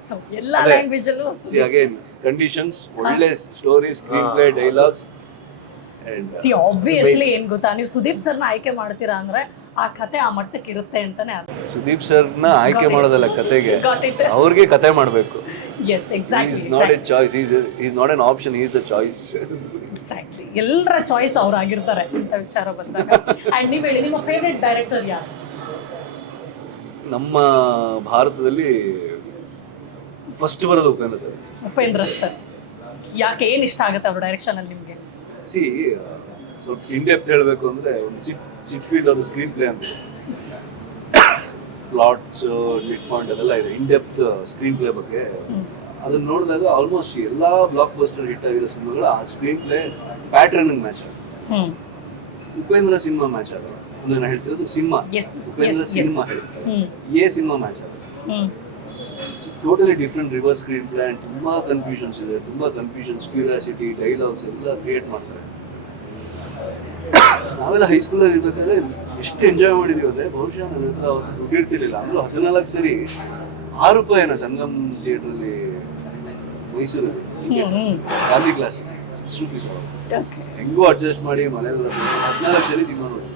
ಸೊ ಎಲ್ಲ ಲ್ಯಾಂಗ್ವೇಜ್ ಅಲ್ಲೂ ಅಗೇನ್ ಕಂಡೀಷನ್ಸ್, ಒಳ್ಳೆ story, screen play, dialogues. Obviously ಏನ್ ಗೊತ್ತಾ, ನೀವು ಸುದೀಪ್ ಸರ್ನ ಆಯ್ಕೆ ಮಾಡ್ತೀರಾ ಅಂದ್ರೆ ಆ ಕತೆ ಆ ಮಟ್ಟಕ್ಕೆ ಇರುತ್ತೆ ಅಂತಾನೆ ಅರ್ಥ. ಸುದೀಪ್ ಸರ್ನ ಆಯ್ಕೆ ಮಾಡೋದಲ್ಲ ಕತೆಗೆ, ಅವ್ರಿಗೆ ಕತೆ ಮಾಡಬೇಕು. Yes, exactly. He is not a choice, he is not an option, he is the choice. Exactly, ಎಲ್ಲರ ಚಾಯ್ಸ್ ಅವ್ರಾಗಿರ್ತಾರೆ ಅಂತ ವಿಚಾರ ಬಂದಾಗ. ಅಂಡ್ ನೀವು ಹೇಳಿ, ನಿಮ್ಮ ಫೇವ್ರೆಟ್ ಡೈರೆಕ್ಟರ್ ಯಾರು? ನಮ್ಮ ಭಾರತದಲ್ಲಿ ಫಸ್ಟ್ ಬರೋದು ಉಪೇಂದ್ರ ಸರ್. ಉಪೇಂದ್ರ ಸರ್. ಯಾಕೆ, ಏನು ಇಷ್ಟ ಆಗುತ್ತೆ ಅವ್ರ ಡೈರೆಕ್ಷನ್ ಅಲ್ಲಿ ನಿಮಗೆ? ಸ್ವಲ್ಪ ಇನ್ಡೆಪ್ತ್ ಹೇಳಬೇಕು ಅಂದ್ರೆ ಒಂದು ಸಿಟ್ ಫೀಲ್ಡ್ ಅವ್ರ ಸ್ಕ್ರೀನ್ ಪ್ಲೇ ಅಂತ ಪ್ಲಾಟ್ಸ್, ಮಿಡ್ ಪಾಯಿಂಟ್ ಅದೆಲ್ಲ ಇದೆ. ಇನ್ಡೆಪ್ತ್ ಸ್ಕ್ರೀನ್ ಪ್ಲೇ ಬಗ್ಗೆ ಅದನ್ನ ನೋಡಿದಾಗ ಆಲ್ಮೋಸ್ಟ್ ಎಲ್ಲಾ ಬ್ಲಾಕ್ ಬಸ್ಟರ್ ಹಿಟ್ ಆಗಿರೋ ಸಿನಿಮಾಗಳು ಆ ಸ್ಕ್ರೀನ್ ಪ್ಲೇ ಪ್ಯಾಟರ್ನ್ ಮ್ಯಾಚ್ ಆಗುತ್ತೆ. ಹ್ಮ್ ಉಪೇಂದ್ರ ಸಿನಿಮಾ ಮ್ಯಾಚ್ ಆಗಲ್ಲ. ನಾನು ಹೇಳ್ತಿರೋದು cinema, Yes, Upendra yes, cinema ಹೇಳ್ತಾರೆ, ಹ್ಮ್ ಎ ಸಿನಿಮಾ ಮ್ಯಾಚ್ ಆಗುತ್ತೆ. Hmm totally different reverse screenplay and ತುಂಬಾ ಕನ್ಫ್ಯೂಷನ್ಸ್ ಇದೆ, ತುಂಬಾ ಕನ್ಫ್ಯೂಷನ್ಸ್, ಕ್ಯೂರಿಯಾಸಿಟಿ, ಡೈಲಾಗ್ಸ್ ಎಲ್ಲ ಕ್ರಿಯೇಟ್ ಮಾಡ್ತಾರೆ. ನಾವೆಲ್ಲ ಹೈಸ್ಕೂಲಲ್ಲಿ ಇರ್ಬೇಕಾದ್ರೆ ಎಷ್ಟು ಎಂಜಾಯ್ ಮಾಡಿದೀವಿ ಅಂದ್ರೆ ಬಹುಶಃ ನನ್ನ ಹತ್ರ ಅವತ್ತು ದುಡ್ಡು ಇರ್ತಿರ್ಲಿಲ್ಲ ಅಂದ್ರೂ 14 ಸರಿ ₹6 ಸಂಗಮ್ ಥಿಯೇಟ್ರಲ್ಲಿ ಮೈಸೂರಲ್ಲಿ ಹ್ಮ್ ಗಾಂಧಿ ಕ್ಲಾಸ್ ₹6 ಓಕೆ. ಹೆಂಗೋ ಅಡ್ಜಸ್ಟ್ ಮಾಡಿ ಮನೇಲಿ 14 ಸರಿ ಸಿನಿಮಾ ನೋಡಿ.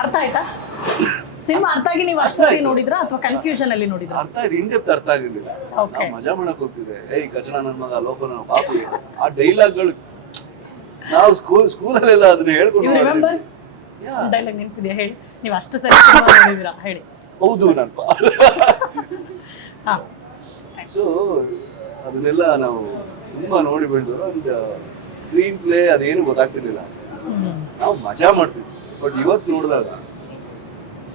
ಅರ್ಥ ಆಯ್ತಾ ಸಿನಿಮಾ? ಅರ್ಥ ಆಗಿ ನೀವು ಅಷ್ಟು ಸರಿ ನೋಡಿದ್ರಾ ಅಥವಾ ಕನ್ಫ್ಯೂಷನ್ ಅಲ್ಲಿ ನೋಡಿದ್ರಾ? ಅರ್ಥ ಆಯ್ತು, ಇನ್ ಡೆಪ್ತ್ ಅರ್ಥ ಆಗಿರ್ಲಿಲ್ಲ. Okay. ನಾವು ಮಜಾ ಮಾಡಕ್ ಹೋಗ್ತಿದ್ದೆ, ಏಯ್ ಕಚಡ ನನ್ನ ಮಗ ಲೋಕನ ಪಾಪು, ಆ ಡೈಲಾಗ್ಗಳು ನಾವು ಸ್ಕೂಲಲ್ಲೆಲ್ಲ ಅದನ್ನ ಹೇಳ್ಕೊಂಡು ಯು ರಿಮೆಂಬರ್ ಮಾಡ್ತಿದ್ವಿ. Yeah. ಡೈಲಾಗ್ ನೆನಪಿದೆಯಾ ಹೇಳಿ? ನೀವು ಅಷ್ಟು ಸರಿ ಸಿನಿಮಾ ನೋಡಿದ್ರಾ ಹೇಳಿ? ಹೌದು ನಾನು ಹಾ ಸೊ ಅದನ್ನೆಲ್ಲ ನಾವು ತುಂಬಾ ನೋಡಿ ಬೆಳೆದು ಒಂದು ಸ್ಕ್ರೀನ್ ಪ್ಲೇ ಅದೇನು ಗೊತ್ತಾಗ್ತಿರ್ಲಿಲ್ಲ, ನಾವು ಮಜಾ ಮಾಡ್ತಿದ್ವಿ. ಬಟ್ ಇವತ್ತು ನೋಡಿದಾಗ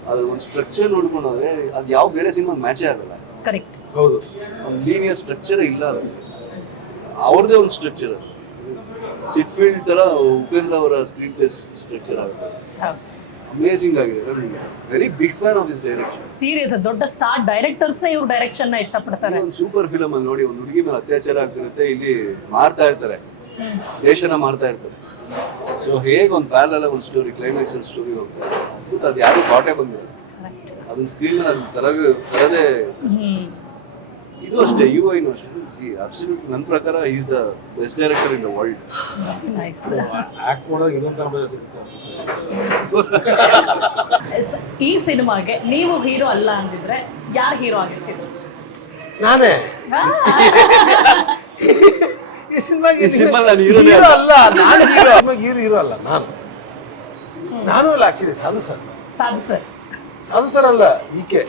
ಅದ್ರ ಒಂದು ಸ್ಟ್ರಕ್ಚರ್ ನೋಡ್ಕೊಂಡೋದ್ರೆ ಅದು ಯಾವ ಬೇರೆ ಸಿನಿಮಾ ಮ್ಯಾಚೇ ಆಗಲ್ಲ. ಕರೆಕ್ಟ್. ಹೌದು. ಒಂದು ಲೀನಿಯರ್ ಸ್ಟ್ರಕ್ಚರ್ ಇಲ್ಲ ಅದ್ರಲ್ಲಿ. ಅವ್ರದೇ ಒಂದು ಸ್ಟ್ರಕ್ಚರ್, ಸಿಟ್ಫೀಲ್ಡ್ ತರ ಉಪೇಂದ್ರ ಅವರ ಸ್ಕ್ರೀನ್ ಪ್ಲೇ ಸ್ಟ್ರಕ್ಚರ್ ಆಗುತ್ತೆ. ಅಮೇಸಿಂಗ್ ಆಗಿದೆ. Very big fan of this direction. Serious ದೊಡ್ಡ ಸ್ಟಾರ್ ಡೈರೆಕ್ಟರ್ಸ್ ಇವ್ರ ಡೈರೆಕ್ಷನ್ ನ ಇಷ್ಟಪಡ್ತಾರೆ. ಒಂದು ಸೂಪರ್ ಫಿಲಮ್ ಅಲ್ಲಿ ನೋಡಿ, ಒಂದು ಹುಡುಗಿ ಮೇಲೆ ಅತ್ಯಾಚಾರ ಆಗ್ತಿರುತ್ತೆ, ಇಲ್ಲಿ ಮಾರ್ತಾ ಇರ್ತಾರೆ, ದೇಶನ ಮಾರ್ತಾ ಇರ್ತಾರೆ. ಸೊ ಹೇಗೆ ಒಂದು ಪ್ಯಾರಲಲ್ ಒಂದು ಸ್ಟೋರಿ, ಕ್ಲೈಮ್ಯಾಕ್ಸ್ ಸ್ಟೋರಿ ಹೋಗ್ತಾ ಇದೆ, ಅದ್ಭುತ. ಅದು ಯಾರು ಕಾಟೆ ಬಂದಿದೆ ಅದನ್ನ ಸ್ಕ್ರೀನ್ ಅಲ್ಲಿ ತರದೇ. ಇದು ಅಷ್ಟೇ, ಯುಐನು ಅಷ್ಟೇ. ಅಬ್ಸಲ್ಯೂಟ್ ನನ್ನ ಪ್ರಕಾರ is the best director in the world. Nice. Act ಮಾಡೋದು ಇನ್ನೊಂದು ತರ ಮಜಾ ಸಿಗುತ್ತೆ. ಈ ಸಿನಿಮಾಗೆ ನೀವು ಹೀರೋ ಅಲ್ಲ ಅಂದಿದ್ರೆ ಯಾರು ಹೀರೋ ಆಗಿರ್ತಿದ್ರು? ನಾನೇ ಹಾ. ಈ ಸಿನಿಮಾಗೆ ಈ ಸಿನಿಮಾ ನಾನು hero ನೇ ಹೀರೋ ಅಲ್ಲ, ನಾನು ಹೀರೋ. ಹೀರೋ ಅಲ್ಲ, ನಾನು ಅಲ್ಲ. ಆಕ್ಚುಲಿ ಸಾಧು ಸರ್, ಸಾಧು ಸರ್. ಸಾಧು ಸರ್ ಅಲ್ಲ, ಈಕೆ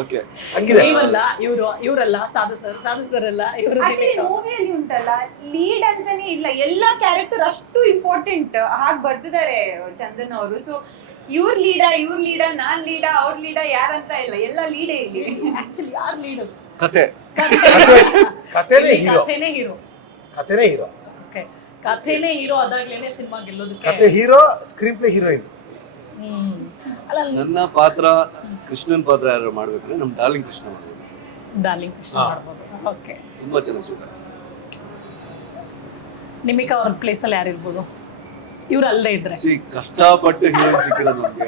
ಓಕೆ. ಹಂಗಿದೆ. ನೀವಲ್ಲ, ಇವರಲ್ಲ ಸಾಧು ಸರ್ ಅಲ್ಲ ಇವರು. ಮೂವಿಯಲ್ಲಿ ಉಂಟಲ್ಲ ಲೀಡ್ ಅಂತಾನೆ ಇಲ್ಲ, ಎಲ್ಲಾ ಕ್ಯಾರೆಕ್ಟರ್ ಅಷ್ಟು ಇಂಪಾರ್ಟೆಂಟ್ ಹಾಗೆ ಬರ್ತಿದ್ದಾರೆ ಚಂದನ್ ಅವರು. ಸೊ ಇವ್ರ ಲೀಡ, ನಾನ್ ಲೀಡ, ಅವ್ರ ಲೀಡ ಯಾರಂತ ಇಲ್ಲ, ಎಲ್ಲ ಲೀಡೇ ಇಲ್ಲಿ. ಆಕ್ಚುಲಿ ಯಾರು ಲೀಡು? ಕತೆ ಕಥೆನೇ ಹೀರೋ. ಕಥೆನೇ ಹೀರೋ. ಓಕೆ, ಕಥೆನೇ ಹೀರೋ ಆದಾಗ್ಲೇನೆ ಸಿನಿಮಾ ಗೆಲ್ಲೋದಕ್ಕೆ. ಕತೆ ಹೀರೋ, ಸ್ಕ್ರೀನ್ ಪ್ಲೇ ಹೀರೋಯಿನ್. ಅಲ್ಲ, ನನ್ನ ಪಾತ್ರ ಕೃಷ್ಣನ್ ಪಾತ್ರ ಯಾರು ಮಾಡ್ಬೇಕಂದ್ರೆ ನಮ್ಮ ಡಾರ್ಲಿಂಗ್ ಕೃಷ್ಣ ಮಾಡ್ಬೇಕು. ಡಾರ್ಲಿಂಗ್ ಕೃಷ್ಣ ಮಾಡ್ಬೋದು. ಓಕೆ, ತುಂಬಾ ಚೆನ್ನಾಗಿ ಸೂಟ. ನಿಮಿಕಾ ಅವ್ರ ಪ್ಲೇಸ್ ಅಲ್ಲಿ ಯಾರು ಇರ್ಬೋದು ಇವ್ರು ಅಲ್ಲದೆ ಇದ್ರೆ? ಕಷ್ಟಪಟ್ಟು ಹೀರೋಯಿನ್ ಸಿಕ್ಕಿರೋದು ನಮ್ಗೆ.